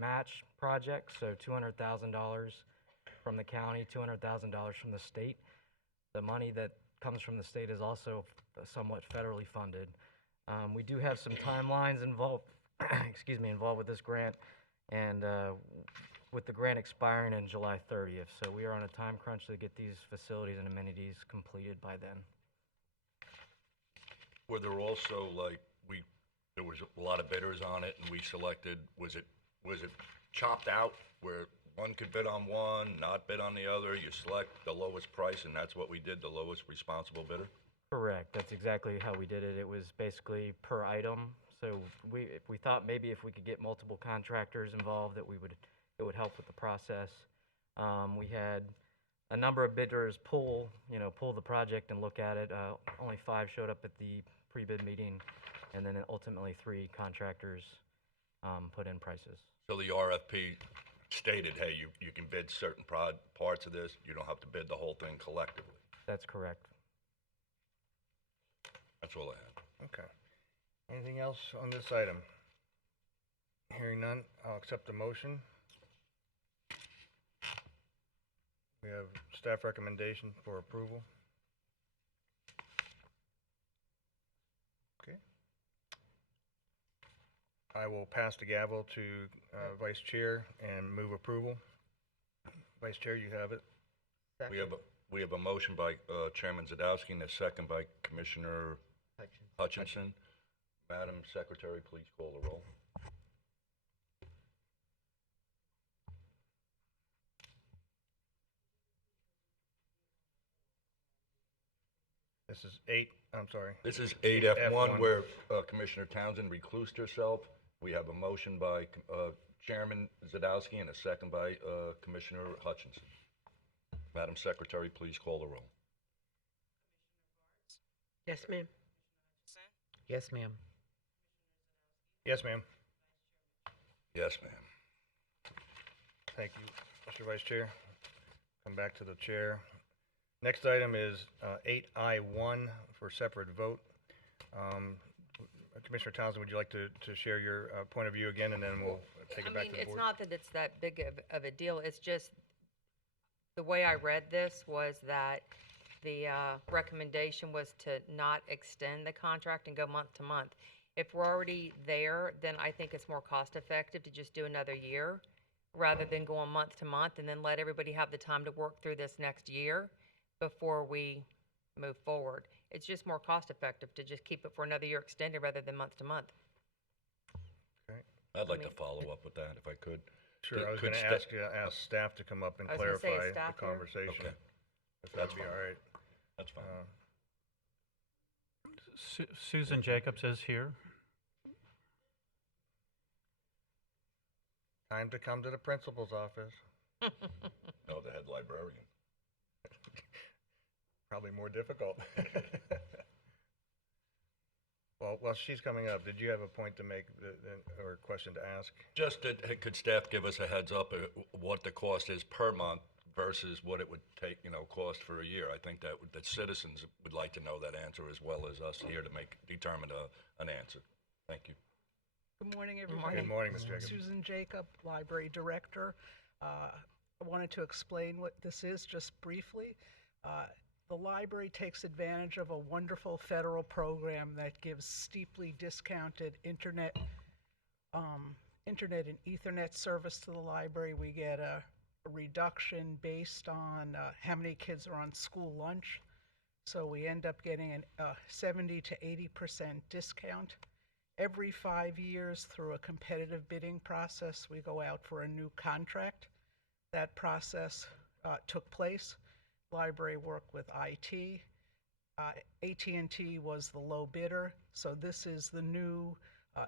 match project, so $200,000 from the county, $200,000 from the state. The money that comes from the state is also somewhat federally funded. We do have some timelines involved, involved with this grant, and with the grant expiring in July 30th. So we are on a time crunch to get these facilities and amenities completed by then. Were there also there was a lot of bidders on it, and we selected? Was it chopped out where one could bid on one, not bid on the other? You select the lowest price, and that's what we did. The lowest responsible bidder. Correct. That's exactly how we did it. It was basically per item. So we thought maybe if we could get multiple contractors involved, that it would help with the process. We had a number of bidders pull the project and look at it. Only 5 showed up at the pre-bid meeting, and then ultimately 3 contractors put in prices. So the RFP stated, hey, you can bid certain parts of this. You don't have to bid the whole thing collectively. That's correct. That's all I have. Okay. Anything else on this item? Hearing none, I'll accept the motion. We have staff recommendation for approval. Okay. I will pass the gavel to Vice Chair and move approval. Vice Chair, you have it. We have a motion by Chairman Zadowski and a second by Commissioner Hutchinson. Madam Secretary, please call the roll. This is 8, I'm sorry. This is 8F1 where Commissioner Townsend reclused herself. We have a motion by Chairman Zadowski and a second by Commissioner Hutchinson. Madam Secretary, please call the roll. Yes, ma'am. Yes, ma'am. Yes, ma'am. Yes, ma'am. Thank you, Mr. Vice Chair. Come back to the chair. Next item is 8I1 for separate vote. Commissioner Townsend, would you like to share your point of view again, and then we'll take it back to the board? It's not that it's that big of a deal. It's just the way I read this was that the recommendation was to not extend the contract and go month to month. If we're already there, then I think it's more cost effective to just do another year rather than going month to month and then let everybody have the time to work through this next year before we move forward. It's just more cost effective to just keep it for another year extended rather than month to month. Okay. I'd like to follow up with that if I could. Sure, I was going to ask staff to come up and I was gonna say, clarify is staff the here? conversation. Okay. If that'd be all right. That's fine. Susan Jacobs is here. Time to come to the principal's office. No, the head librarian. Probably more difficult. Well, she's coming up. Did you have a point to make or a question to ask? Just could staff give us a heads up what the cost is per month versus what it would take, cost for a year? I think that citizens would like to know that answer as well as us here to determine an answer. Thank you. Good morning, everybody. Good morning, Ms. Jacobs. Susan Jacob, Library Director. I wanted to explain what this is just briefly. The library takes advantage of a wonderful federal program that gives steeply discounted internet and Ethernet service to the library. We get a reduction based on how many kids are on school lunch. So we end up getting a 70 to 80% discount. Every 5 years, through a competitive bidding process, we go out for a new contract. That process took place. Library worked with IT. AT&T was the low bidder. So this is the new,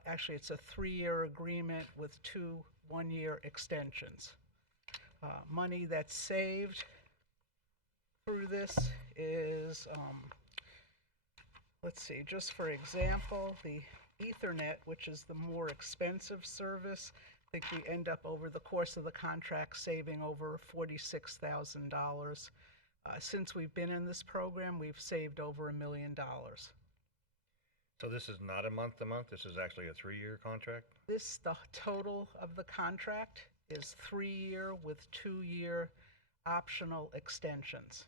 actually it's a 3-year agreement with 2 1-year extensions. Money that's saved through this is, let's see, just for example, the Ethernet, which is the more expensive service, I think we end up over the course of the contract saving over $46,000. Since we've been in this program, we've saved over $1 million. So this is not a month-to-month, this is actually a 3-year contract? The total of the contract is 3-year with 2-year optional extensions.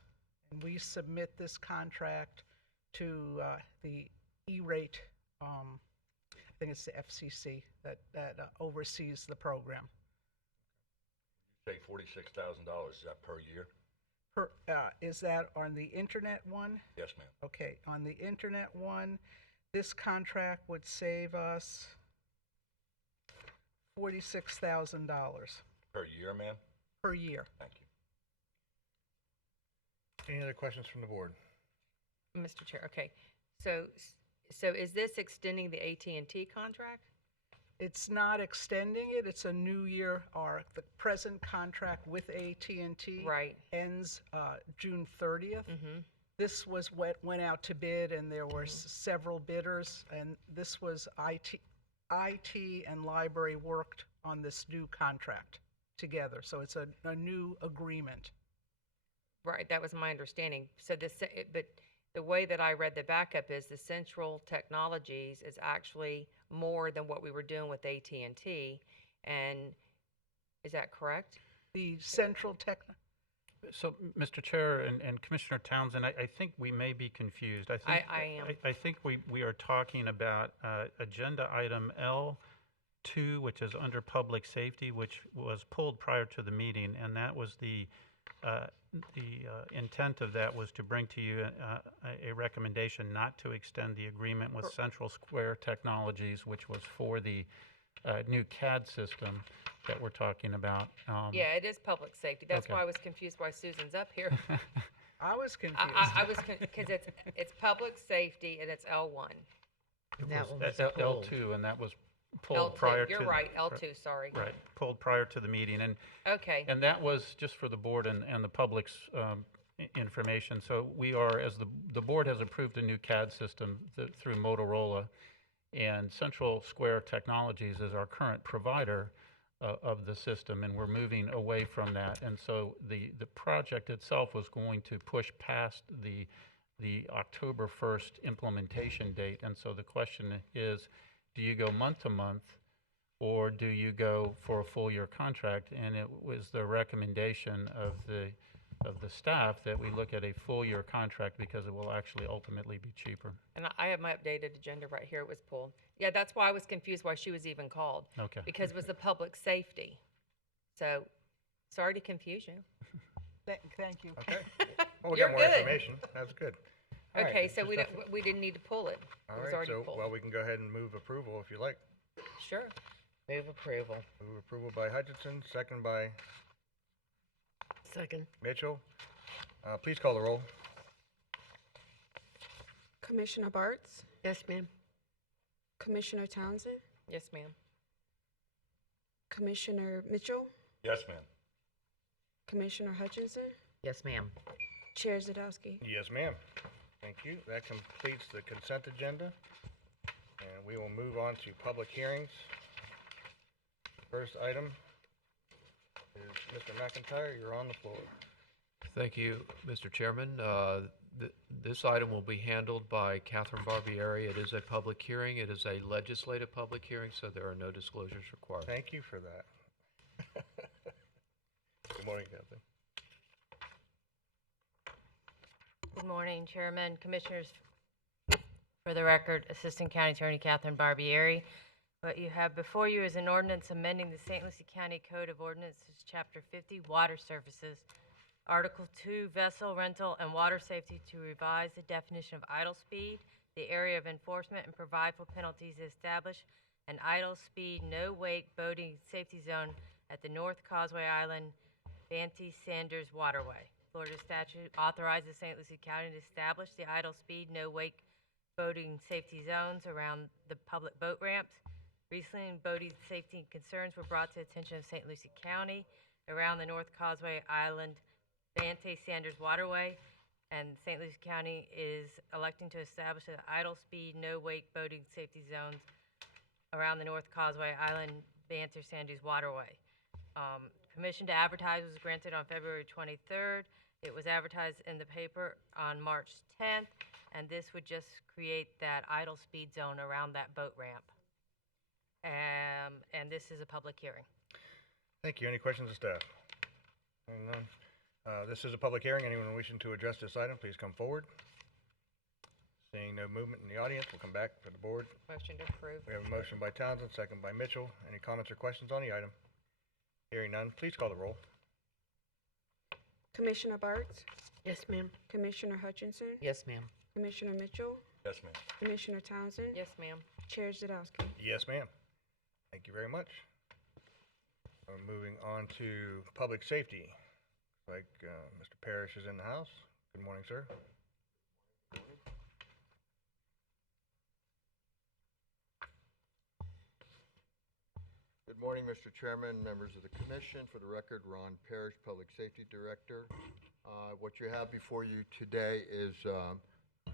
And we submit this contract to the E-rate, I think it's the FCC that oversees the program. Say $46,000, is that per year? Is that on the internet one? Yes, ma'am. Okay, on the internet one, this contract would save us $46,000 Per year, ma'am? per year. Thank you. Any other questions from the board? Mr. Chair, okay. So is this extending the AT&T contract? It's not extending it, it's a new year. The present contract with AT&T Right. ends June 30th. This was what went out to bid, and there were several bidders, and this was IT and library worked on this new contract together. So it's a new agreement. Right, that was my understanding. So but the way that I read the backup is the Central Technologies is actually more than what we were doing with AT&T, and is that correct? The Central Tech. So, Mr. Chair and Commissioner Townsend, I think we may be confused. I am. I think we are talking about agenda item L2, which is under public safety, which was pulled prior to the meeting, and that was the intent of that was to bring to you a recommendation not to extend the agreement with Central Square Technologies, which was for the new CAD system that we're talking about. Yeah, it is public safety. That's Okay. why I was confused why Susan's up here. I was confused. I was, because it's public safety and it's L1. And that one was That's pulled. L2, and that was pulled prior to. You're right, L2, sorry. Right, pulled prior to the meeting, and Okay. and that was just for the board and the public's information. So we are, as the board has approved a new CAD system through Motorola, and Central Square Technologies is our current provider of the system, and we're moving away from that. And so the project itself was going to push past the October 1st implementation date. And so the question is, do you go month to month, or do you go for a full year contract? And it was the recommendation of the staff that we look at a full year contract because it will actually ultimately be cheaper. And I have my updated agenda right here. It was pulled. Yeah, that's why I was confused why she was even called. Okay. Because it was the public safety. So, sorry to confuse you. Thank you. Okay. Well, we You're got more good. information. That's good. All right, Okay, so Mr. we Steffen. don't, we didn't need to pull it. All It was right, already so, pulled. well, we can go ahead and move approval if you like. Sure. Move approval. Move approval by Hutchinson, second by Second. Mitchell. Please call the roll. Commissioner Bartz? Yes, ma'am. Commissioner Townsend? Yes, ma'am. Commissioner Mitchell? Yes, ma'am. Commissioner Hutchinson? Yes, ma'am. Chair Zadowski? Yes, ma'am. Thank you. That completes the consent agenda. And we will move on to public hearings. First item is Mr. McIntyre. You're on the floor. Thank you, Mr. Chairman. This item will be handled by Catherine Barbieri. It is a public hearing. It is a legislative public hearing, so there are no disclosures required. Thank you for that. Good morning, Catherine. Good morning, Chairman, Commissioners. For the record, Assistant County Attorney Catherine Barbieri. What you have before you is an ordinance amending the St. Lucie County Code of Ordinances, Chapter 50, Water Services, Article 2, Vessel Rental and Water Safety to revise the definition of idle speed, the area of enforcement, and provide for penalties to establish an idle speed, no wake boating safety zone at the North Causeway Island, Banty Sanders Waterway. Florida statute authorizes St. Lucie County to establish the idle speed, no wake boating safety zones around the public boat ramps. Recently, boating safety concerns were brought to the attention of St. Lucie County around the North Causeway Island Bante Sanders Waterway, and St. Lucie County is electing to establish an idle speed, no wake boating safety zones around the North Causeway Island Bante Sanders Waterway. Permission to advertise was granted on February 23rd. It was advertised in the paper on March 10th, and this would just create that idle speed zone around that boat ramp. And this is a public hearing. Thank you. Any questions of staff? Hearing none. This is a public hearing. Anyone wishing to address this item, please come forward. Seeing no movement in the audience, we'll come back to the board. Motion to approve. We have a motion by Townsend, second by Mitchell. Any comments or questions on the item? Hearing none, please call the roll. Commissioner Bartz? Yes, ma'am. Commissioner Hutchinson? Yes, ma'am. Commissioner Mitchell? Yes, ma'am. Commissioner Townsend? Yes, ma'am. Chair Zadowski? Yes, ma'am. Thank you very much. Moving on to public safety. Looks like Mr. Parrish is in the house. Good morning, sir. Good morning, Mr. Chairman, members of the commission. For the record, Ron Parrish, Public Safety Director. What you have before you today is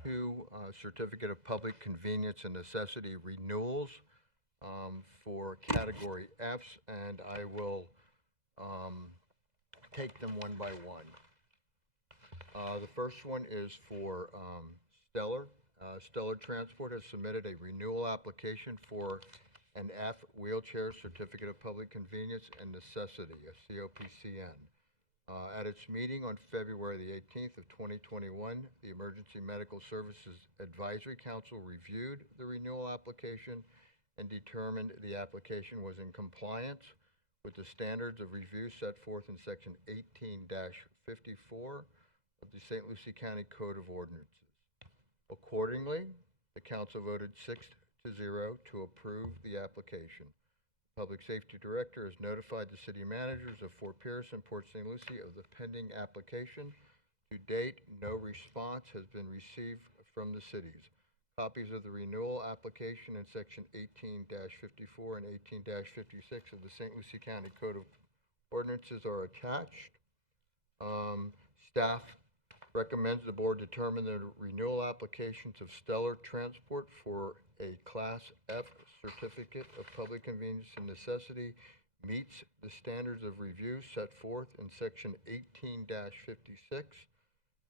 two Certificate of Public Convenience and Necessity renewals for Category Fs, and I will take them one by one. The first one is for Stellar. Stellar Transport has submitted a renewal application for an F Wheelchair Certificate of Public Convenience and Necessity, a COPCN. At its meeting on February the 18th of 2021, the Emergency Medical Services Advisory Council reviewed the renewal application and determined the application was in compliance with the standards of review set forth in Section 18-54 of the St. Lucie County Code of Ordinances. Accordingly, the council voted 6-0 to approve the application. Public Safety Director has notified the city managers of Fort Pierce and Port St. Lucie of the pending application. To date, no response has been received from the cities. Copies of the renewal application in Section 18-54 and 18-56 of the St. Lucie County Code of Ordinances are attached. Staff recommends the board determine the renewal applications of Stellar Transport for a Class F Certificate of Public Convenience and Necessity meets the standards of review set forth in Section 18-56.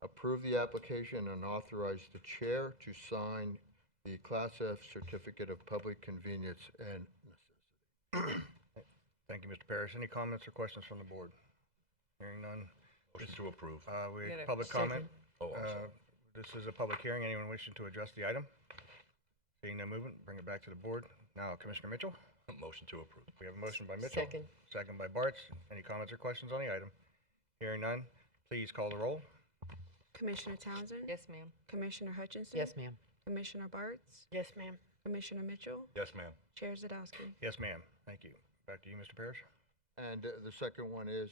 Approve the application and authorize the chair to sign the Class F Certificate of Public Convenience and Necessity. Thank you, Mr. Parrish. Any comments or questions from the board? Hearing none. Motion to approve. We Get have a public comment. Oh, I'm sorry. This is a public hearing. Anyone wishing to address the item? Seeing no movement, bring it back to the board. Now, Commissioner Mitchell. Motion to approve. We have a motion by Mitchell. Second. Second by Bartz. Any comments or questions on the item? Hearing none, please call the roll. Commissioner Townsend? Yes, ma'am. Commissioner Hutchinson? Yes, ma'am. Commissioner Bartz? Yes, ma'am. Commissioner Mitchell? Yes, ma'am. Chair Zadowski? Yes, ma'am. Thank you. Back to you, Mr. Parrish. And the second one is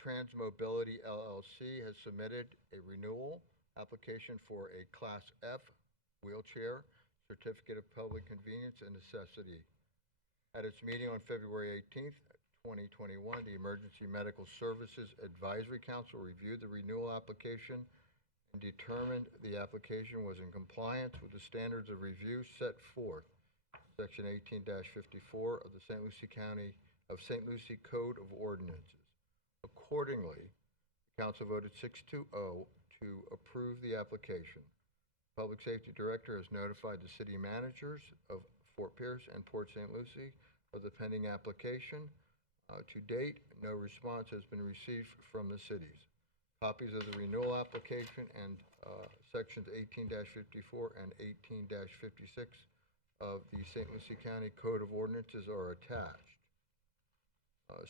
Transmobility LLC has submitted a renewal application for a Class F Wheelchair Certificate of Public Convenience and Necessity. At its meeting on February 18th, 2021, the Emergency Medical Services Advisory Council reviewed the renewal application and determined the application was in compliance with the standards of review set forth, Section 18-54 of the St. Lucie Code of Ordinances. Accordingly, the council voted 6-0 to approve the application. Public Safety Director has notified the city managers of Fort Pierce and Port St. Lucie of the pending application. To date, no response has been received from the cities. Copies of the renewal application and sections 18-54 and 18-56 of the St. Lucie County Code of Ordinances are attached.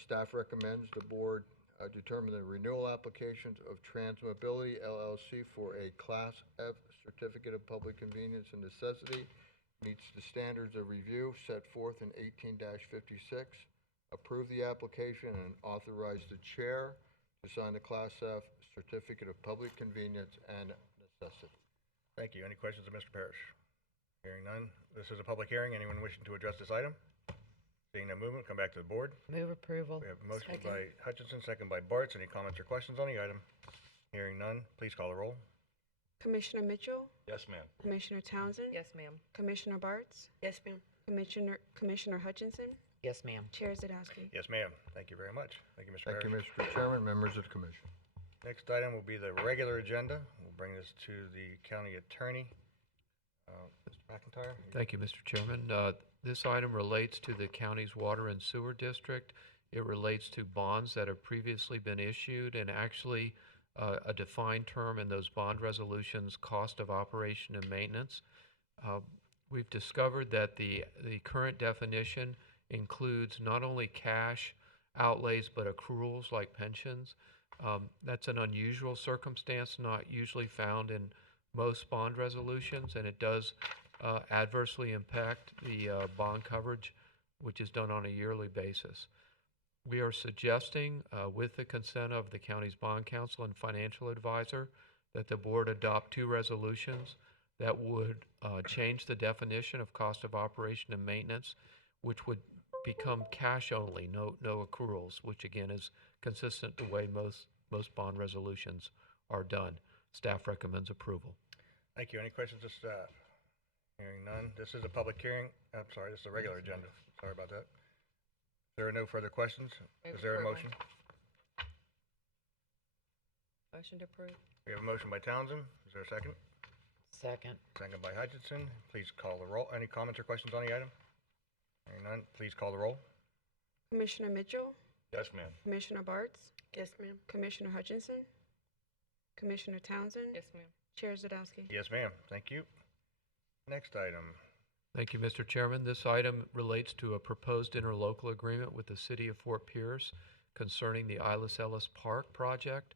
Staff recommends the board determine the renewal applications of Transmobility LLC for a Class F Certificate of Public Convenience and Necessity, meets the standards of review set forth in 18-56, approve the application and authorize the chair to sign the Class F Certificate of Public Convenience and Necessity. Thank you. Any questions of Mr. Parrish? Hearing none, this is a public hearing. Anyone wishing to address this item? Seeing no movement, come back to the board. Move approval. We have a motion by Hutchinson, second by Bartz. Any comments or questions on the item? Hearing none, please call the roll. Commissioner Mitchell, Yes, ma'am. Commissioner Townsend, Yes, ma'am. Commissioner Bartz, Yes, ma'am. Commissioner Hutchinson, Yes, ma'am. Chair Zadowski. Yes, ma'am. Thank you very much. Thank you, Mr. Thank you, Parrish. Mr. Chairman, members of the commission. Next item will be the regular agenda. We'll bring this to the county attorney. Mr. McIntyre? Thank you, Mr. Chairman. This item relates to the county's water and sewer district. It relates to bonds that have previously been issued, and actually a defined term in those bond resolutions, cost of operation and maintenance. We've discovered that the current definition includes not only cash outlays but accruals like pensions. That's an unusual circumstance, not usually found in most bond resolutions, and it does adversely impact the bond coverage, which is done on a yearly basis. We are suggesting, with the consent of the county's bond counsel and financial advisor, that the board adopt 2 resolutions that would change the definition of cost of operation and maintenance, which would become cash only, no accruals, which again is consistent the way most bond resolutions are done. Staff recommends approval. Thank you. Any questions of staff? Hearing none. This is a public hearing. I'm sorry, this is a regular agenda. Sorry about that. There are no further questions. Is there a motion? Motion to approve. We have a motion by Townsend. Is there a second? Second. Second by Hutchinson. Please call the roll. Any comments or questions on the item? Hearing none, please call the roll. Commissioner Mitchell, Yes, ma'am. Commissioner Bartz, Yes, ma'am. Commissioner Hutchinson, Commissioner Townsend, Yes, ma'am. Chair Zadowski. Yes, ma'am. Thank you. Next item. Thank you, Mr. Chairman. This item relates to a proposed interlocal agreement with the city of Fort Pierce concerning the Ilis Ellis Park project.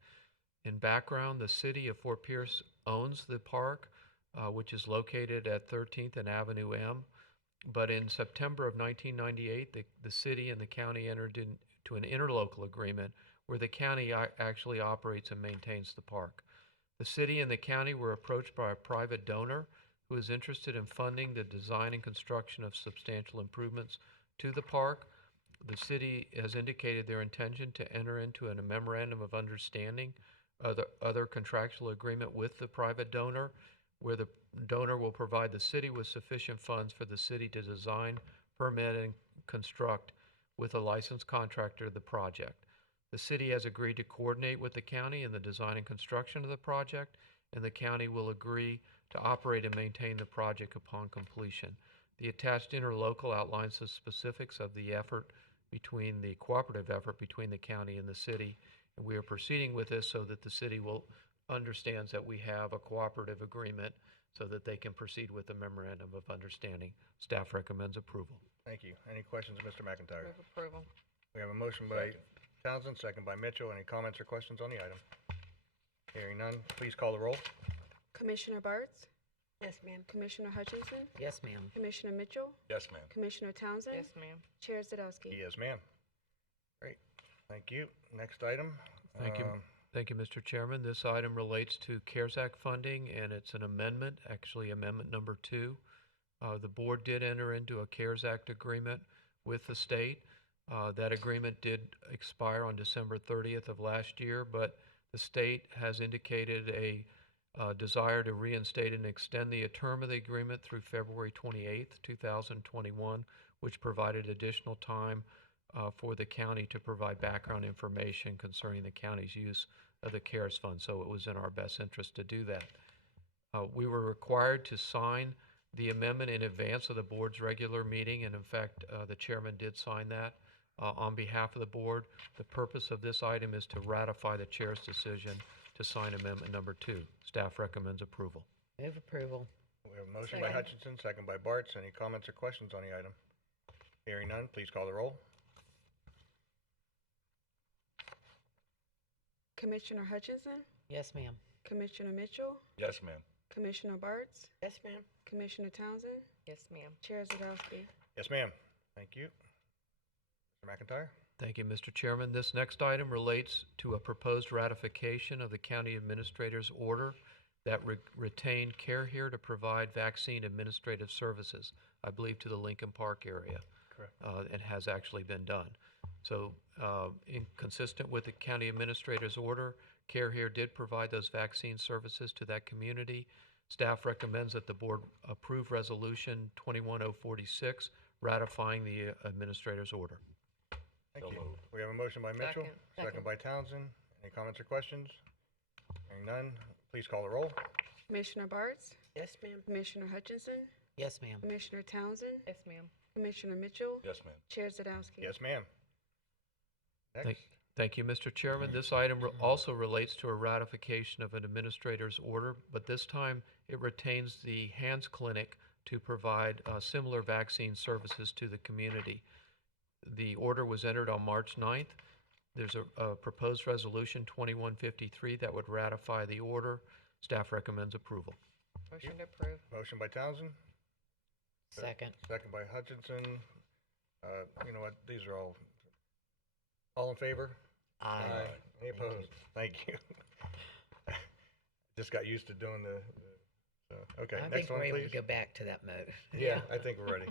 In background, the city of Fort Pierce owns the park, which is located at 13th and Avenue M. But in September of 1998, the city and the county entered into an interlocal agreement where the county actually operates and maintains the park. The city and the county were approached by a private donor who is interested in funding the design and construction of substantial improvements to the park. The city has indicated their intention to enter into a memorandum of understanding, other contractual agreement with the private donor, where the donor will provide the city with sufficient funds for the city to design, permit, and construct with a licensed contractor the project. The city has agreed to coordinate with the county in the design and construction of the project, and the county will agree to operate and maintain the project upon completion. The attached interlocal outlines the specifics of the cooperative effort between the county and the city, and we are proceeding with this so that the city will understands that we have a cooperative agreement so that they can proceed with the memorandum of understanding. Staff recommends approval. Thank you. Any questions of Mr. McIntyre? Move approval. We have a motion by Townsend, second by Mitchell. Any comments or questions on the item? Hearing none, please call the roll. Commissioner Bartz, Yes, ma'am. Commissioner Hutchinson, Yes, ma'am. Commissioner Mitchell, Yes, ma'am. Commissioner Townsend, Yes, ma'am. Chair Zadowski. Yes, ma'am. Great. Thank you. Next item. Thank you. Thank you, Mr. Chairman. This item relates to CARES Act funding, and it's an amendment, actually amendment number 2. The board did enter into a CARES Act agreement with the state. That agreement did expire on December 30th of last year, but the state has indicated a desire to reinstate and extend the term of the agreement through February 28th, 2021, which provided additional time for the county to provide background information concerning the county's use of the CARES Fund, so it was in our best interest to do that. We were required to sign the amendment in advance of the board's regular meeting, and in fact, the chairman did sign that on behalf of the board. The purpose of this item is to ratify the chair's decision to sign amendment number 2. Staff recommends approval. Move approval. We have a motion by Hutchinson, second by Bartz. Any comments or questions on the item? Hearing none, please call the roll. Commissioner Hutchinson, Yes, ma'am. Commissioner Mitchell, Yes, ma'am. Commissioner Bartz, Yes, ma'am. Commissioner Townsend, Yes, ma'am. Chair Zadowski. Yes, ma'am. Thank you. Mr. McIntyre? Thank you, Mr. Chairman. This next item relates to a proposed ratification of the county administrator's order that retain Care Here to provide vaccine administrative services, I believe to the Lincoln Park area. Correct. And has actually been done. So, consistent with the county administrator's order, Care Here did provide those vaccine services to that community. Staff recommends that the board approve Resolution 21046, ratifying the administrator's order. Thank you. We have a motion by Mitchell, second by Townsend. Any comments or questions? Hearing none, please call the roll. Commissioner Bartz? Yes, ma'am. Commissioner Hutchinson? Yes, ma'am. Commissioner Townsend? Yes, ma'am. Commissioner Mitchell? Yes, ma'am. Chair Zadowski? Yes, ma'am. Next. Thank you, Mr. Chairman. This item also relates to a ratification of an administrator's order, but this time it retains the Hands Clinic to provide similar vaccine services to the community. The order was entered on March 9th. There's a proposed resolution 2153 that would ratify the order. Staff recommends approval. Motion to approve. Motion by Townsend, Second. second by Hutchinson. You know what, these are all in favor? Aye. Any opposed? Thank you. Just got used to doing so, okay, I next think one, we're able please. to go back to that mode. Yeah, I think we're ready.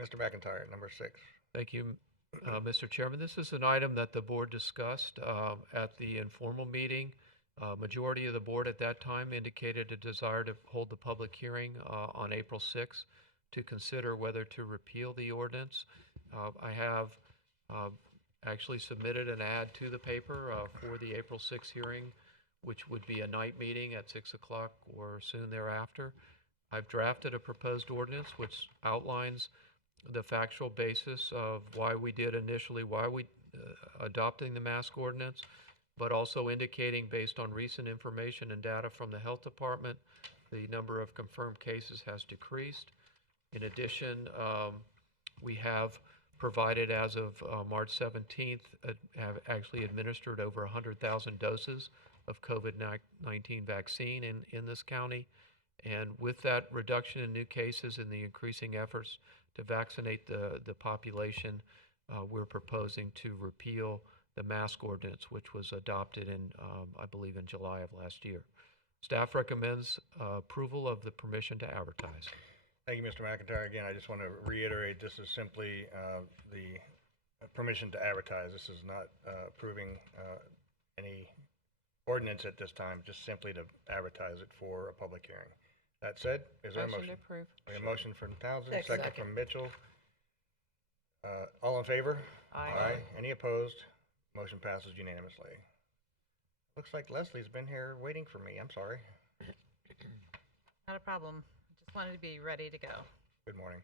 Mr. McIntyre, number 6. Thank you, Mr. Chairman. This is an item that the board discussed at the informal meeting. Majority of the board at that time indicated a desire to hold the public hearing on April 6th to consider whether to repeal the ordinance. I have actually submitted an ad to the paper for the April 6th hearing, which would be a night meeting at 6 o'clock or soon thereafter. I've drafted a proposed ordinance which outlines the factual basis of why we did initially, why we adopting the mask ordinance, but also indicating based on recent information and data from the health department, the number of confirmed cases has decreased. In addition, we have provided as of March 17th, have actually administered over 100,000 doses of COVID-19 vaccine in this county. And with that reduction in new cases and the increasing efforts to vaccinate the population, we're proposing to repeal the mask ordinance, which was adopted in, I believe, in July of last year. Staff recommends approval of the permission to advertise. Thank you, Mr. McIntyre. Again, I just want to reiterate, this is simply the permission to advertise. This is not approving any ordinance at this time, just simply to advertise it for a public hearing. That said, is there a motion? Motion to approve. We have a motion from Townsend, Second. second from Mitchell. All in favor? Aye. Any opposed? Motion passes unanimously. Looks like Leslie's been here waiting for me. I'm sorry. Not a problem. Just wanted to be ready to go. Good morning.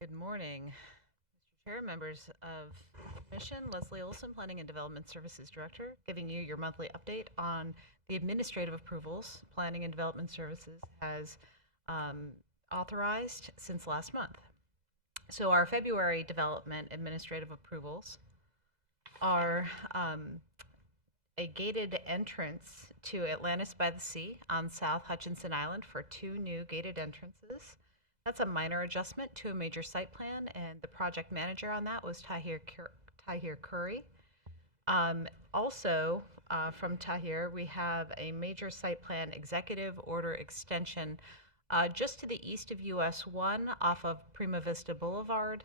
Good morning, Mr. Chair, members of the Commission. Leslie Olson, Planning and Development Services Director, giving you your monthly update on the administrative approvals Planning and Development Services has authorized since last month. So our February development administrative approvals are a gated entrance to Atlantis by the Sea on South Hutchinson Island for 2 new gated entrances. That's a minor adjustment to a major site plan, and the project manager on that was Tahir Curry. Also, from Tahir, we have a major site plan executive order extension just to the east of US 1 off of Prima Vista Boulevard.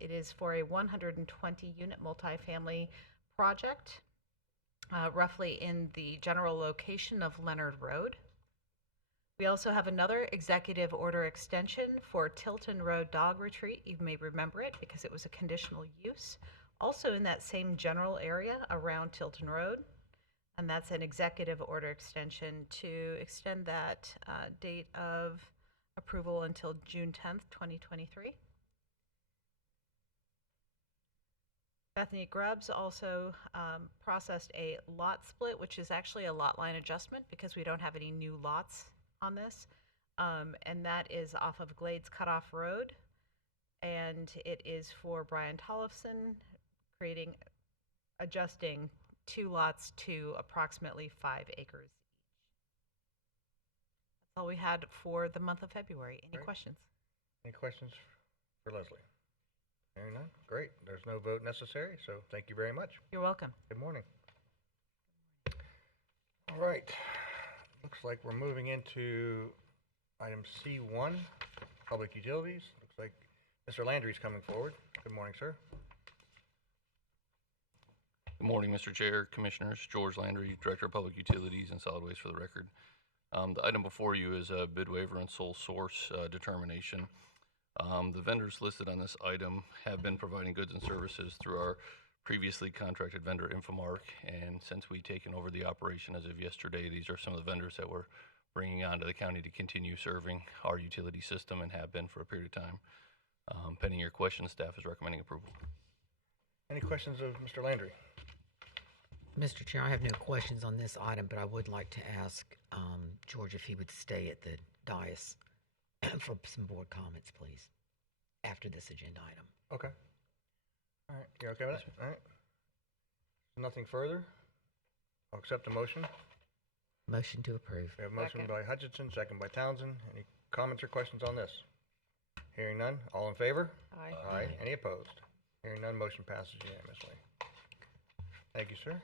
It is for a 120-unit multifamily project, roughly in the general location of Leonard Road. We also have another executive order extension for Tilton Road Dog Retreat. You may remember it because it was a conditional use. Also in that same general area around Tilton Road. And that's an executive order extension to extend that date of approval until June 10th, 2023. Bethany Grubbs also processed a lot split, which is actually a lot line adjustment because we don't have any new lots on this. And that is off of Glades Cutoff Road. And it is for Brian Tollefson, adjusting 2 lots to approximately 5 acres each. That's all we had for the month of February. Any Great. questions? Any questions for Leslie? Hearing none? Great. There's no vote necessary, so thank you very much. You're welcome. Good morning. All right. Looks like we're moving into item C1, public utilities. Looks like Mr. Landry's coming forward. Good morning, sir. Good morning, Mr. Chair, Commissioners. George Landry, Director of Public Utilities and Solid Waste for the record. The item before you is a bid waiver and sole source determination. The vendors listed on this item have been providing goods and services through our previously contracted vendor Infomark, and since we've taken over the operation as of yesterday, these are some of the vendors that we're bringing onto the county to continue serving our utility system and have been for a period of time. Pending your questions, staff is recommending approval. Any questions of Mr. Landry? Mr. Chair, I have no questions on this item, but I would like to ask George if he would stay at the dais for some board comments, please, after this agenda item. Okay. All right. You okay with that? All right. Nothing further? I'll accept the motion. Motion to approve. We have a motion by Hutchinson, second by Townsend. Any comments or questions on this? Hearing none. All in favor? Aye. Aye. Any opposed? Hearing none, motion passes unanimously. Thank you, sir.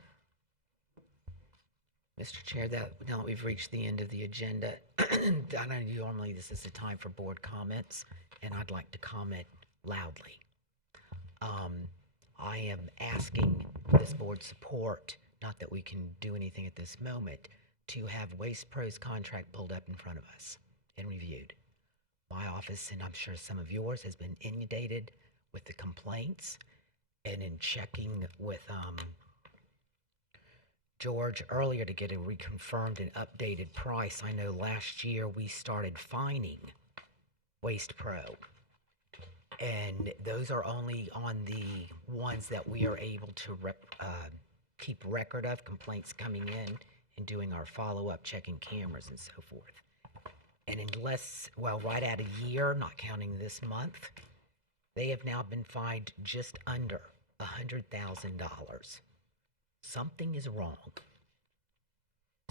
Mr. Chair, now that we've reached the end of the agenda, I know normally this is the time for board comments, and I'd like to comment loudly. I am asking this board's support, not that we can do anything at this moment, to have Waste Pro's contract pulled up in front of us and reviewed. My office, and I'm sure some of yours, has been inundated with the complaints, and in checking with George earlier to get a reconfirmed and updated price. I know last year we started fining Waste Pro, and those are only on the ones that we are able to keep record of, complaints coming in and doing our follow-up, checking cameras and so forth. And right at a year, not counting this month, they have now been fined just under $100,000. Something is wrong.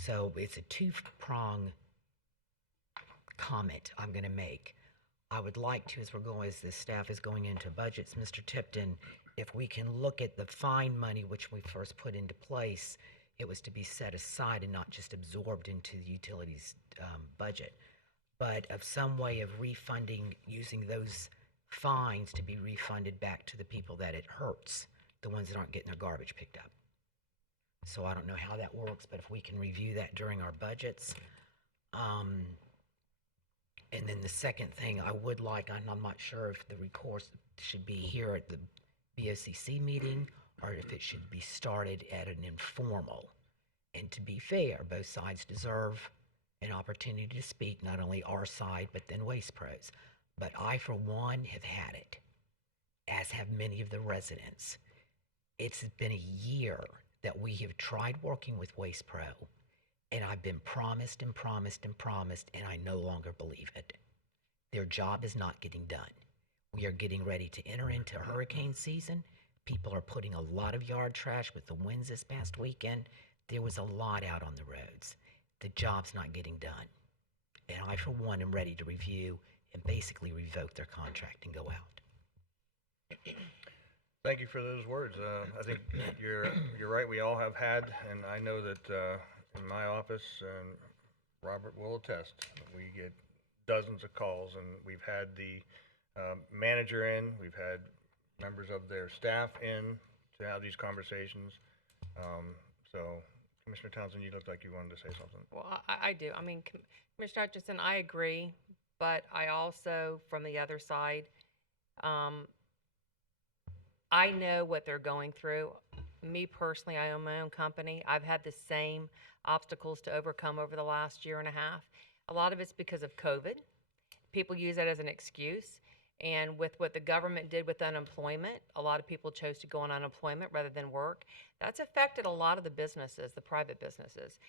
So it's a two-prong comment I'm going to make. I would like to, as the staff is going into budgets, Mr. Tipton, if we can look at the fine money which we first put into place, it was to be set aside and not just absorbed into the utilities budget, but of some way of refunding, using those fines to be refunded back to the people that it hurts, the ones that aren't getting their garbage picked up. So I don't know how that works, but if we can review that during our budgets. And then the second thing I would like, I'm not sure if the recourse should be here at the BOCC meeting or if it should be started at an informal. And to be fair, both sides deserve an opportunity to speak, not only our side, but then Waste Pros. But I, for one, have had it, as have many of the residents. It's been a year that we have tried working with Waste Pro, and I've been promised and promised and promised, and I no longer believe it. Their job is not getting done. We are getting ready to enter into hurricane season. People are putting a lot of yard trash with the winds this past weekend. There was a lot out on the roads. The job's not getting done. And I, for one, am ready to review and basically revoke their contract and go out. Thank you for those words. I think you're right. We all have had, and I know that in my office, and Robert will attest, we get dozens of calls, and we've had the manager in, we've had members of their staff in to have these conversations. So, Commissioner Townsend, you looked like you wanted to say something. Well, I do. I mean, Commissioner Hutchinson, I agree, but I also, from the other side, I know what they're going through. Me personally, I own my own company. I've had the same obstacles to overcome over the last year and a half. A lot of it's because of COVID. People use that as an excuse. And with what the government did with unemployment, a lot of people chose to go on unemployment rather than work. That's affected a lot of the businesses, the private businesses.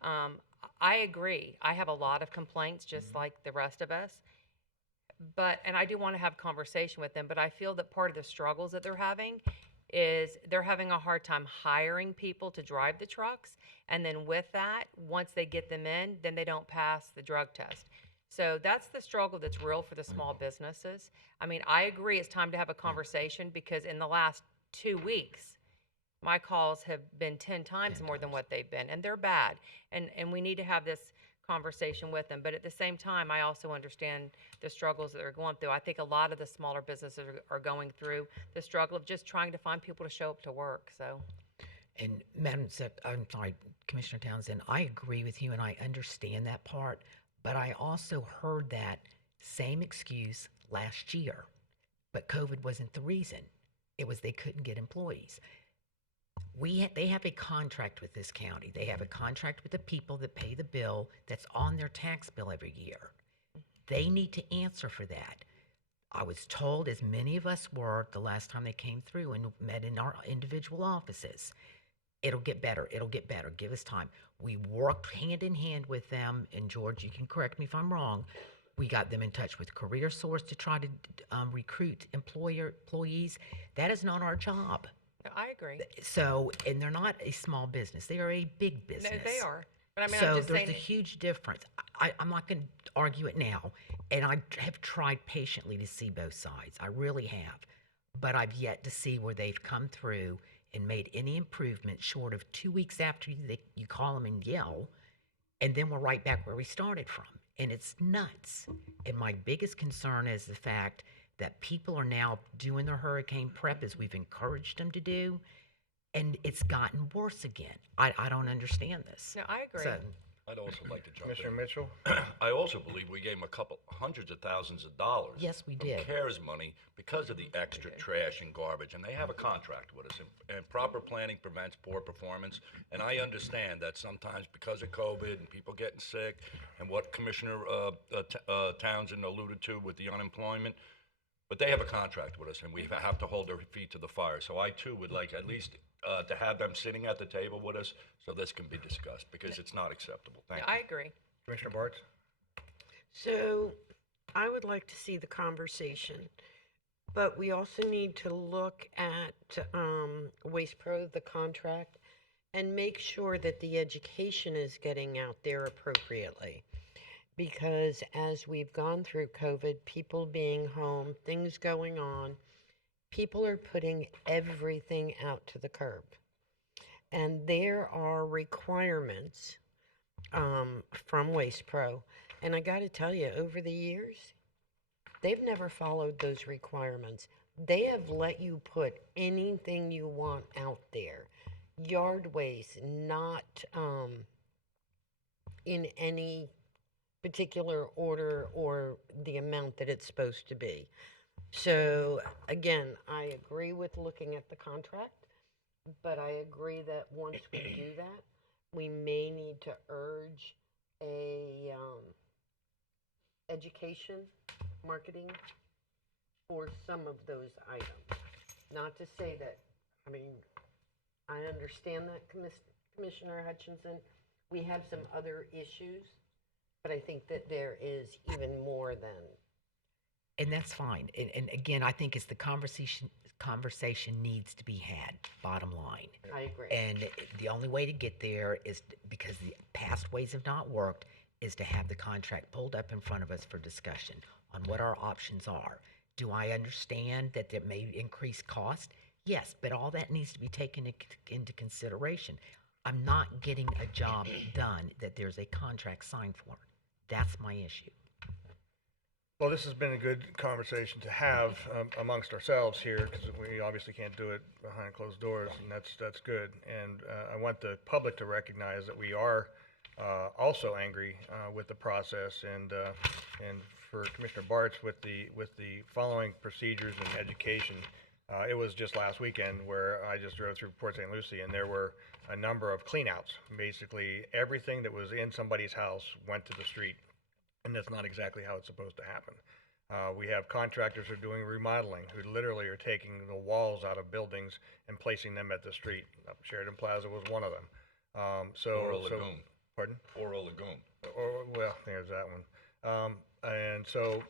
I agree. I have a lot of complaints, just like the rest of us. And I do want to have conversation with them, but I feel that part of the struggles that they're having is they're having a hard time hiring people to drive the trucks. And then with that, once they get them in, then they don't pass the drug test. So that's the struggle that's real for the small businesses. I mean, I agree it's time to have a conversation because in the last 2 weeks, My calls have been 10 times more than what they've been, and they're bad. And we need to have this conversation with them. But at the same time, I also understand the struggles that they're going through. I think a lot of the smaller businesses are going through the struggle of just trying to find people to show up to work. So, And I'm sorry, Commissioner Townsend, I agree with you and I understand that part, but I also heard that same excuse last year. But COVID wasn't the reason. It was they couldn't get employees. They have a contract with this county. They have a contract with the people that pay the bill that's on their tax bill every year. They need to answer for that. I was told, as many of us were the last time they came through and met in our individual offices, it'll get better. It'll get better. Give us time. We worked hand in hand with them, and George, you can correct me if I'm wrong. We got them in touch with Career Source to try to recruit employees. That is not our job. I agree. So, and they're not a small business. They are a big business. No, they are. But I mean, so I'm just there's saying. a huge difference. I'm not going to argue it now, and I have tried patiently to see both sides. I really have. But I've yet to see where they've come through and made any improvement short of 2 weeks after you call them and yell, and then we're right back where we started from. And it's nuts. And my biggest concern is the fact that people are now doing their hurricane prep as we've encouraged them to do, and it's gotten worse again. I don't understand this. No, I agree. So, I'd also like to jump Commissioner in. Mitchell? I also believe we gave them a couple hundreds of thousands of dollars. Yes, we of did. CARES money because of the extra trash and garbage, and they have a contract with us. And proper planning prevents poor performance. And I understand that sometimes because of COVID and people getting sick, and what Commissioner Townsend alluded to with the unemployment, but they have a contract with us, and we have to hold their feet to the fire. So I too would like at least to have them sitting at the table with us so this can be discussed, because it's not acceptable. Thank you. I agree. Commissioner Bartz? So I would like to see the conversation, but we also need to look at Waste Pro, the contract, and make sure that the education is getting out there appropriately. Because as we've gone through COVID, people being home, things going on, people are putting everything out to the curb. And there are requirements from Waste Pro. And I got to tell you, over the years, they've never followed those requirements. They have let you put anything you want out there. Yard waste, not in any particular order or the amount that it's supposed to be. So again, I agree with looking at the contract, but I agree that once we do that, we may need to urge a education, marketing for some of those items. Not to say that, I mean, I understand that, Commissioner Hutchinson, we have some other issues, but I think that there is even more than. and that's fine. And again, I think it's the conversation needs to be had, bottom line. I agree. And the only way to get there is, because the past ways have not worked, is to have the contract pulled up in front of us for discussion on what our options are. Do I understand that there may increase cost? Yes, but all that needs to be taken into consideration. I'm not getting a job done that there's a contract signed for. That's my issue. Well, this has been a good conversation to have amongst ourselves here, because we obviously can't do it behind closed doors, and that's good. And I want the public to recognize that we are also angry with the process, and for Commissioner Bartz with the following procedures and education. It was just last weekend where I just drove through Port St. Lucie, and there were a number of cleanouts. Basically, everything that was in somebody's house went to the street. And that's not exactly how it's supposed to happen. We have contractors who are doing remodeling, who literally are taking the walls out of buildings and placing them at the street. Sheridan Plaza was one of them. Laurel Lagoon. Pardon? Laurel Lagoon. Well, there's that one. And so,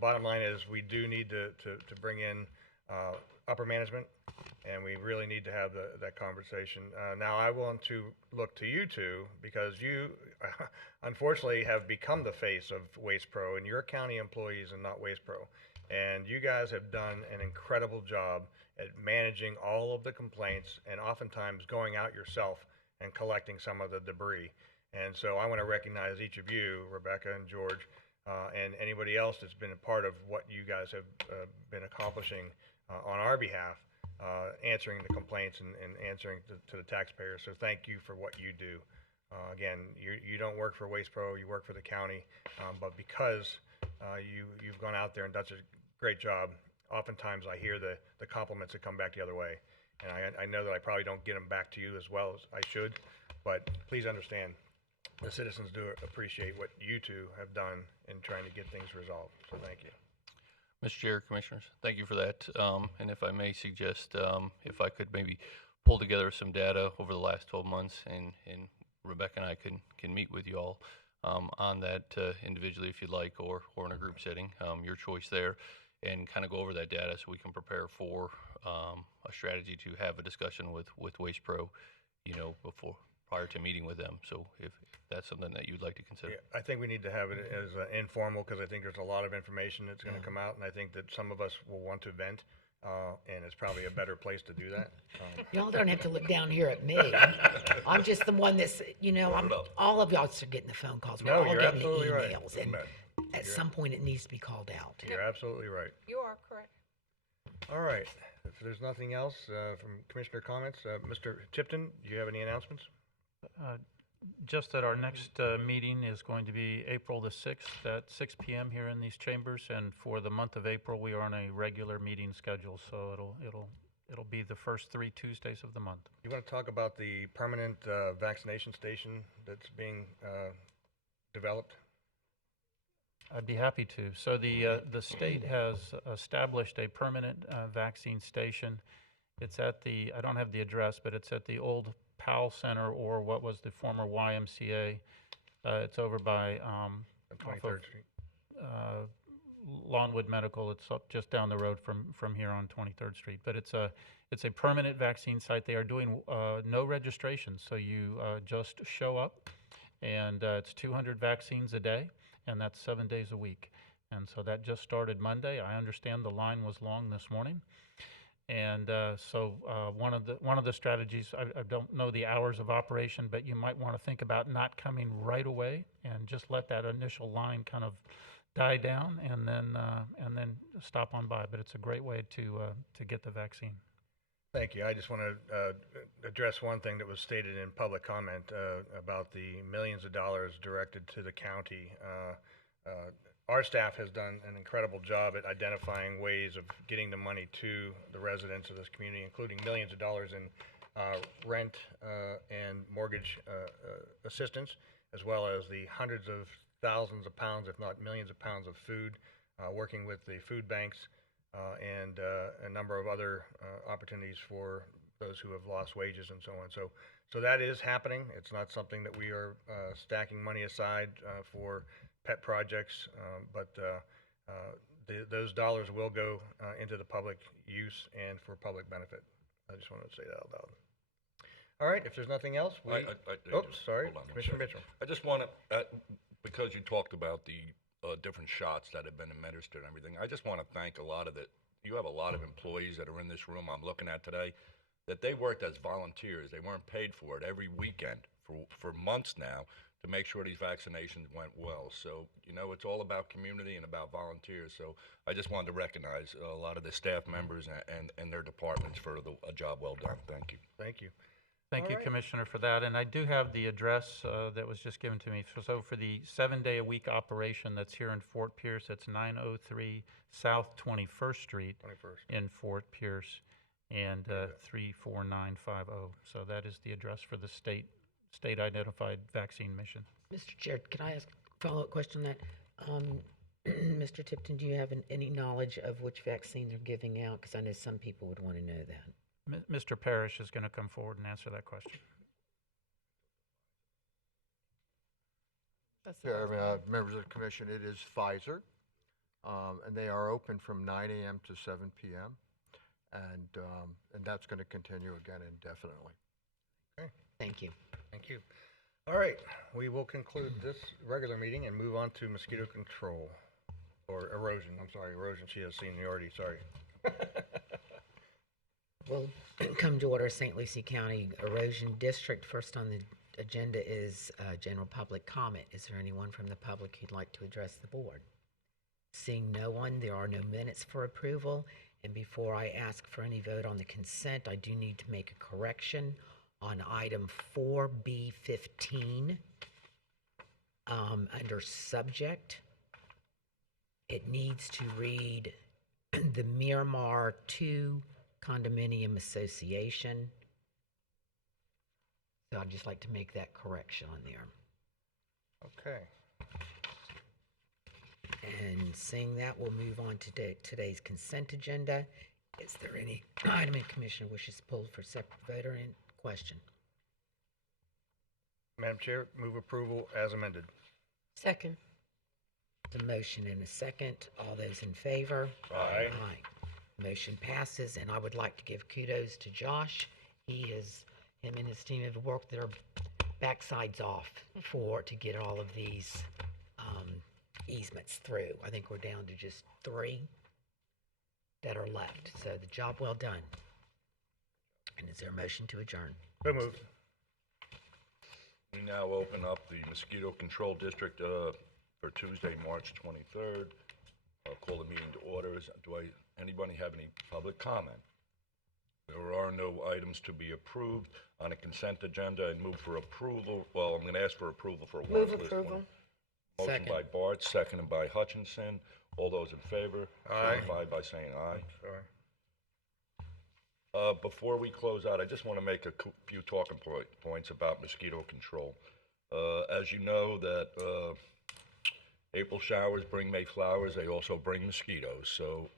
bottom line is we do need to bring in upper management, and we really need to have that conversation. Now, I want to look to you two because you, unfortunately, have become the face of Waste Pro, and you're county employees and not Waste Pro. And you guys have done an incredible job at managing all of the complaints and oftentimes going out yourself and collecting some of the debris. And so I want to recognize each of you, Rebecca and George, and anybody else that's been a part of what you guys have been accomplishing on our behalf, answering the complaints and answering to the taxpayers. So thank you for what you do. Again, you don't work for Waste Pro, you work for the county, but because you've gone out there and done a great job, oftentimes I hear the compliments that come back the other way. And I know that I probably don't get them back to you as well as I should, but please understand, the citizens do appreciate what you two have done in trying to get things resolved. So thank you. Mr. Chair, Commissioners, thank you for that. And if I may suggest, if I could maybe pull together some data over the last 12 months, and Rebecca and I can meet with you all on that individually if you'd like, or in a group setting, your choice there, and kind of go over that data so we can prepare for a strategy to have a discussion with Waste Pro, prior to meeting with them. So if that's something that you'd like to consider. Yeah, I think we need to have it as informal because I think there's a lot of information that's going to come out, and I think that some of us will want to vent, and it's probably a better place to do that. Y'all don't have to look down here at me. I'm just the one that's, all of y'all are getting the phone calls. We're all you're getting the absolutely right. emails. And at some point, it needs to be called out. You're absolutely right. You are correct. All right. If there's nothing else from Commissioner comments, Mr. Tipton, do you have any announcements? Just that our next meeting is going to be April the 6th at 6 p.m. here in these chambers, and for the month of April, we are on a regular meeting schedule, so it'll be the first 3 Tuesdays of the month. You want to talk about the permanent vaccination station that's being developed? I'd be happy to. So the state has established a permanent vaccine station. It's at the, I don't have the address, but it's at the old Powell Center, or what was the former YMCA. It's over by 23rd Street. Lawnwood Medical. It's up just down the road from here on 23rd Street. But it's a permanent vaccine site. They are doing no registration, so you just show up, and it's 200 vaccines a day, and that's 7 days a week. And so that just started Monday. I understand the line was long this morning. And so one of the strategies, I don't know the hours of operation, but you might want to think about not coming right away and just let that initial line kind of die down, and then stop on by. But it's a great way to get the vaccine. Thank you. I just want to address one thing that was stated in public comment about the millions of dollars directed to the county. Our staff has done an incredible job at identifying ways of getting the money to the residents of this community, including millions of dollars in rent and mortgage assistance, as well as the hundreds of thousands of pounds, if not millions of pounds of food, working with the food banks and a number of other opportunities for those who have lost wages and so on. So that is happening. It's not something that we are stacking money aside for pet projects, but those dollars will go into the public use and for public benefit. I just wanted to say that out loud. All right, if there's nothing else, sorry, Commissioner Mitchell. I just want to, because you talked about the different shots that have been administered and everything, I just want to thank you have a lot of employees that are in this room I'm looking at today, that they worked as volunteers. They weren't paid for it every weekend for months now, to make sure these vaccinations went well. So, it's all about community and about volunteers. So I just wanted to recognize a lot of the staff members and their departments for a job well done. Thank you. Thank you. Thank you, Commissioner, for that. And I do have the address that was just given to me. So for the 7-day-a-week operation that's here in Fort Pierce, it's 903 South 21st Street in Fort Pierce, and 34950. So that is the address for the state-identified vaccine mission. Mr. Chair, can I ask a follow-up question on that? Mr. Tipton, do you have any knowledge of which vaccines are giving out? Because I know some people would want to know that. Mr. Parrish is going to come forward and answer that question. Chairman, members of the commission, it is Pfizer, and they are open from 9 a.m. to 7 p.m. and that's going to continue again indefinitely. Okay, Thank you. thank you. All right, we will conclude this regular meeting and move on to mosquito control, or erosion, I'm sorry, erosion, she has seniority, sorry. We'll come to order, St. Lucie County Erosion District. First on the agenda is general public comment. Is there anyone from the public who'd like to address the board? Seeing no one, there are no minutes for approval. And before I ask for any vote on the consent, I do need to make a correction on item 4B15 under subject. It needs to read the Miramar 2 Condominium Association. So I'd just like to make that correction on there. Okay. And seeing that, we'll move on to today's consent agenda. Is there any item a commissioner wishes pulled for separate vote or in question? Madam Chair, move approval as amended. Second. The motion and a second. All those in favor? Aye. Aye. Motion passes, and I would like to give kudos to Josh. Him and his team have worked their backsides off to get all of these easements through. I think we're down to just 3 that are left. So the job well done. And is there a motion to adjourn? So moved. We now open up the mosquito control district for Tuesday, March 23rd. I'll call the meeting to orders. Anybody have any public comment? There are no items to be approved on a consent agenda and move for approval. Well, I'm going to ask for approval for Move one list. approval. Motion Second. by Bart, seconded by Hutchinson. All those in favor? Aye. Signify by saying aye. Sorry. Before we close out, I just want to make a few talking points about mosquito control. As you know, that April showers bring May flowers. They also bring mosquitoes. So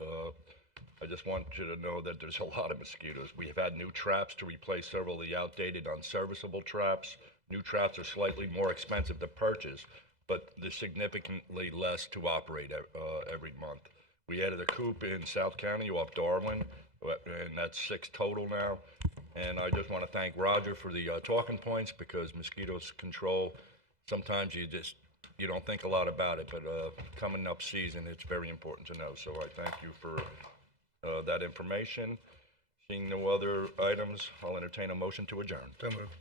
I just want you to know that there's a lot of mosquitoes. We have had new traps to replace several of the outdated, unserviceable traps. New traps are slightly more expensive to purchase, but they're significantly less to operate every month. We added a coop in South County off Darwin, and that's 6 total now. And I just want to thank Roger for the talking points, because mosquitoes control, sometimes you don't think a lot about it, but coming up season, it's very important to know. So I thank you for that information. Seeing no other items, I'll entertain a motion to adjourn. So moved.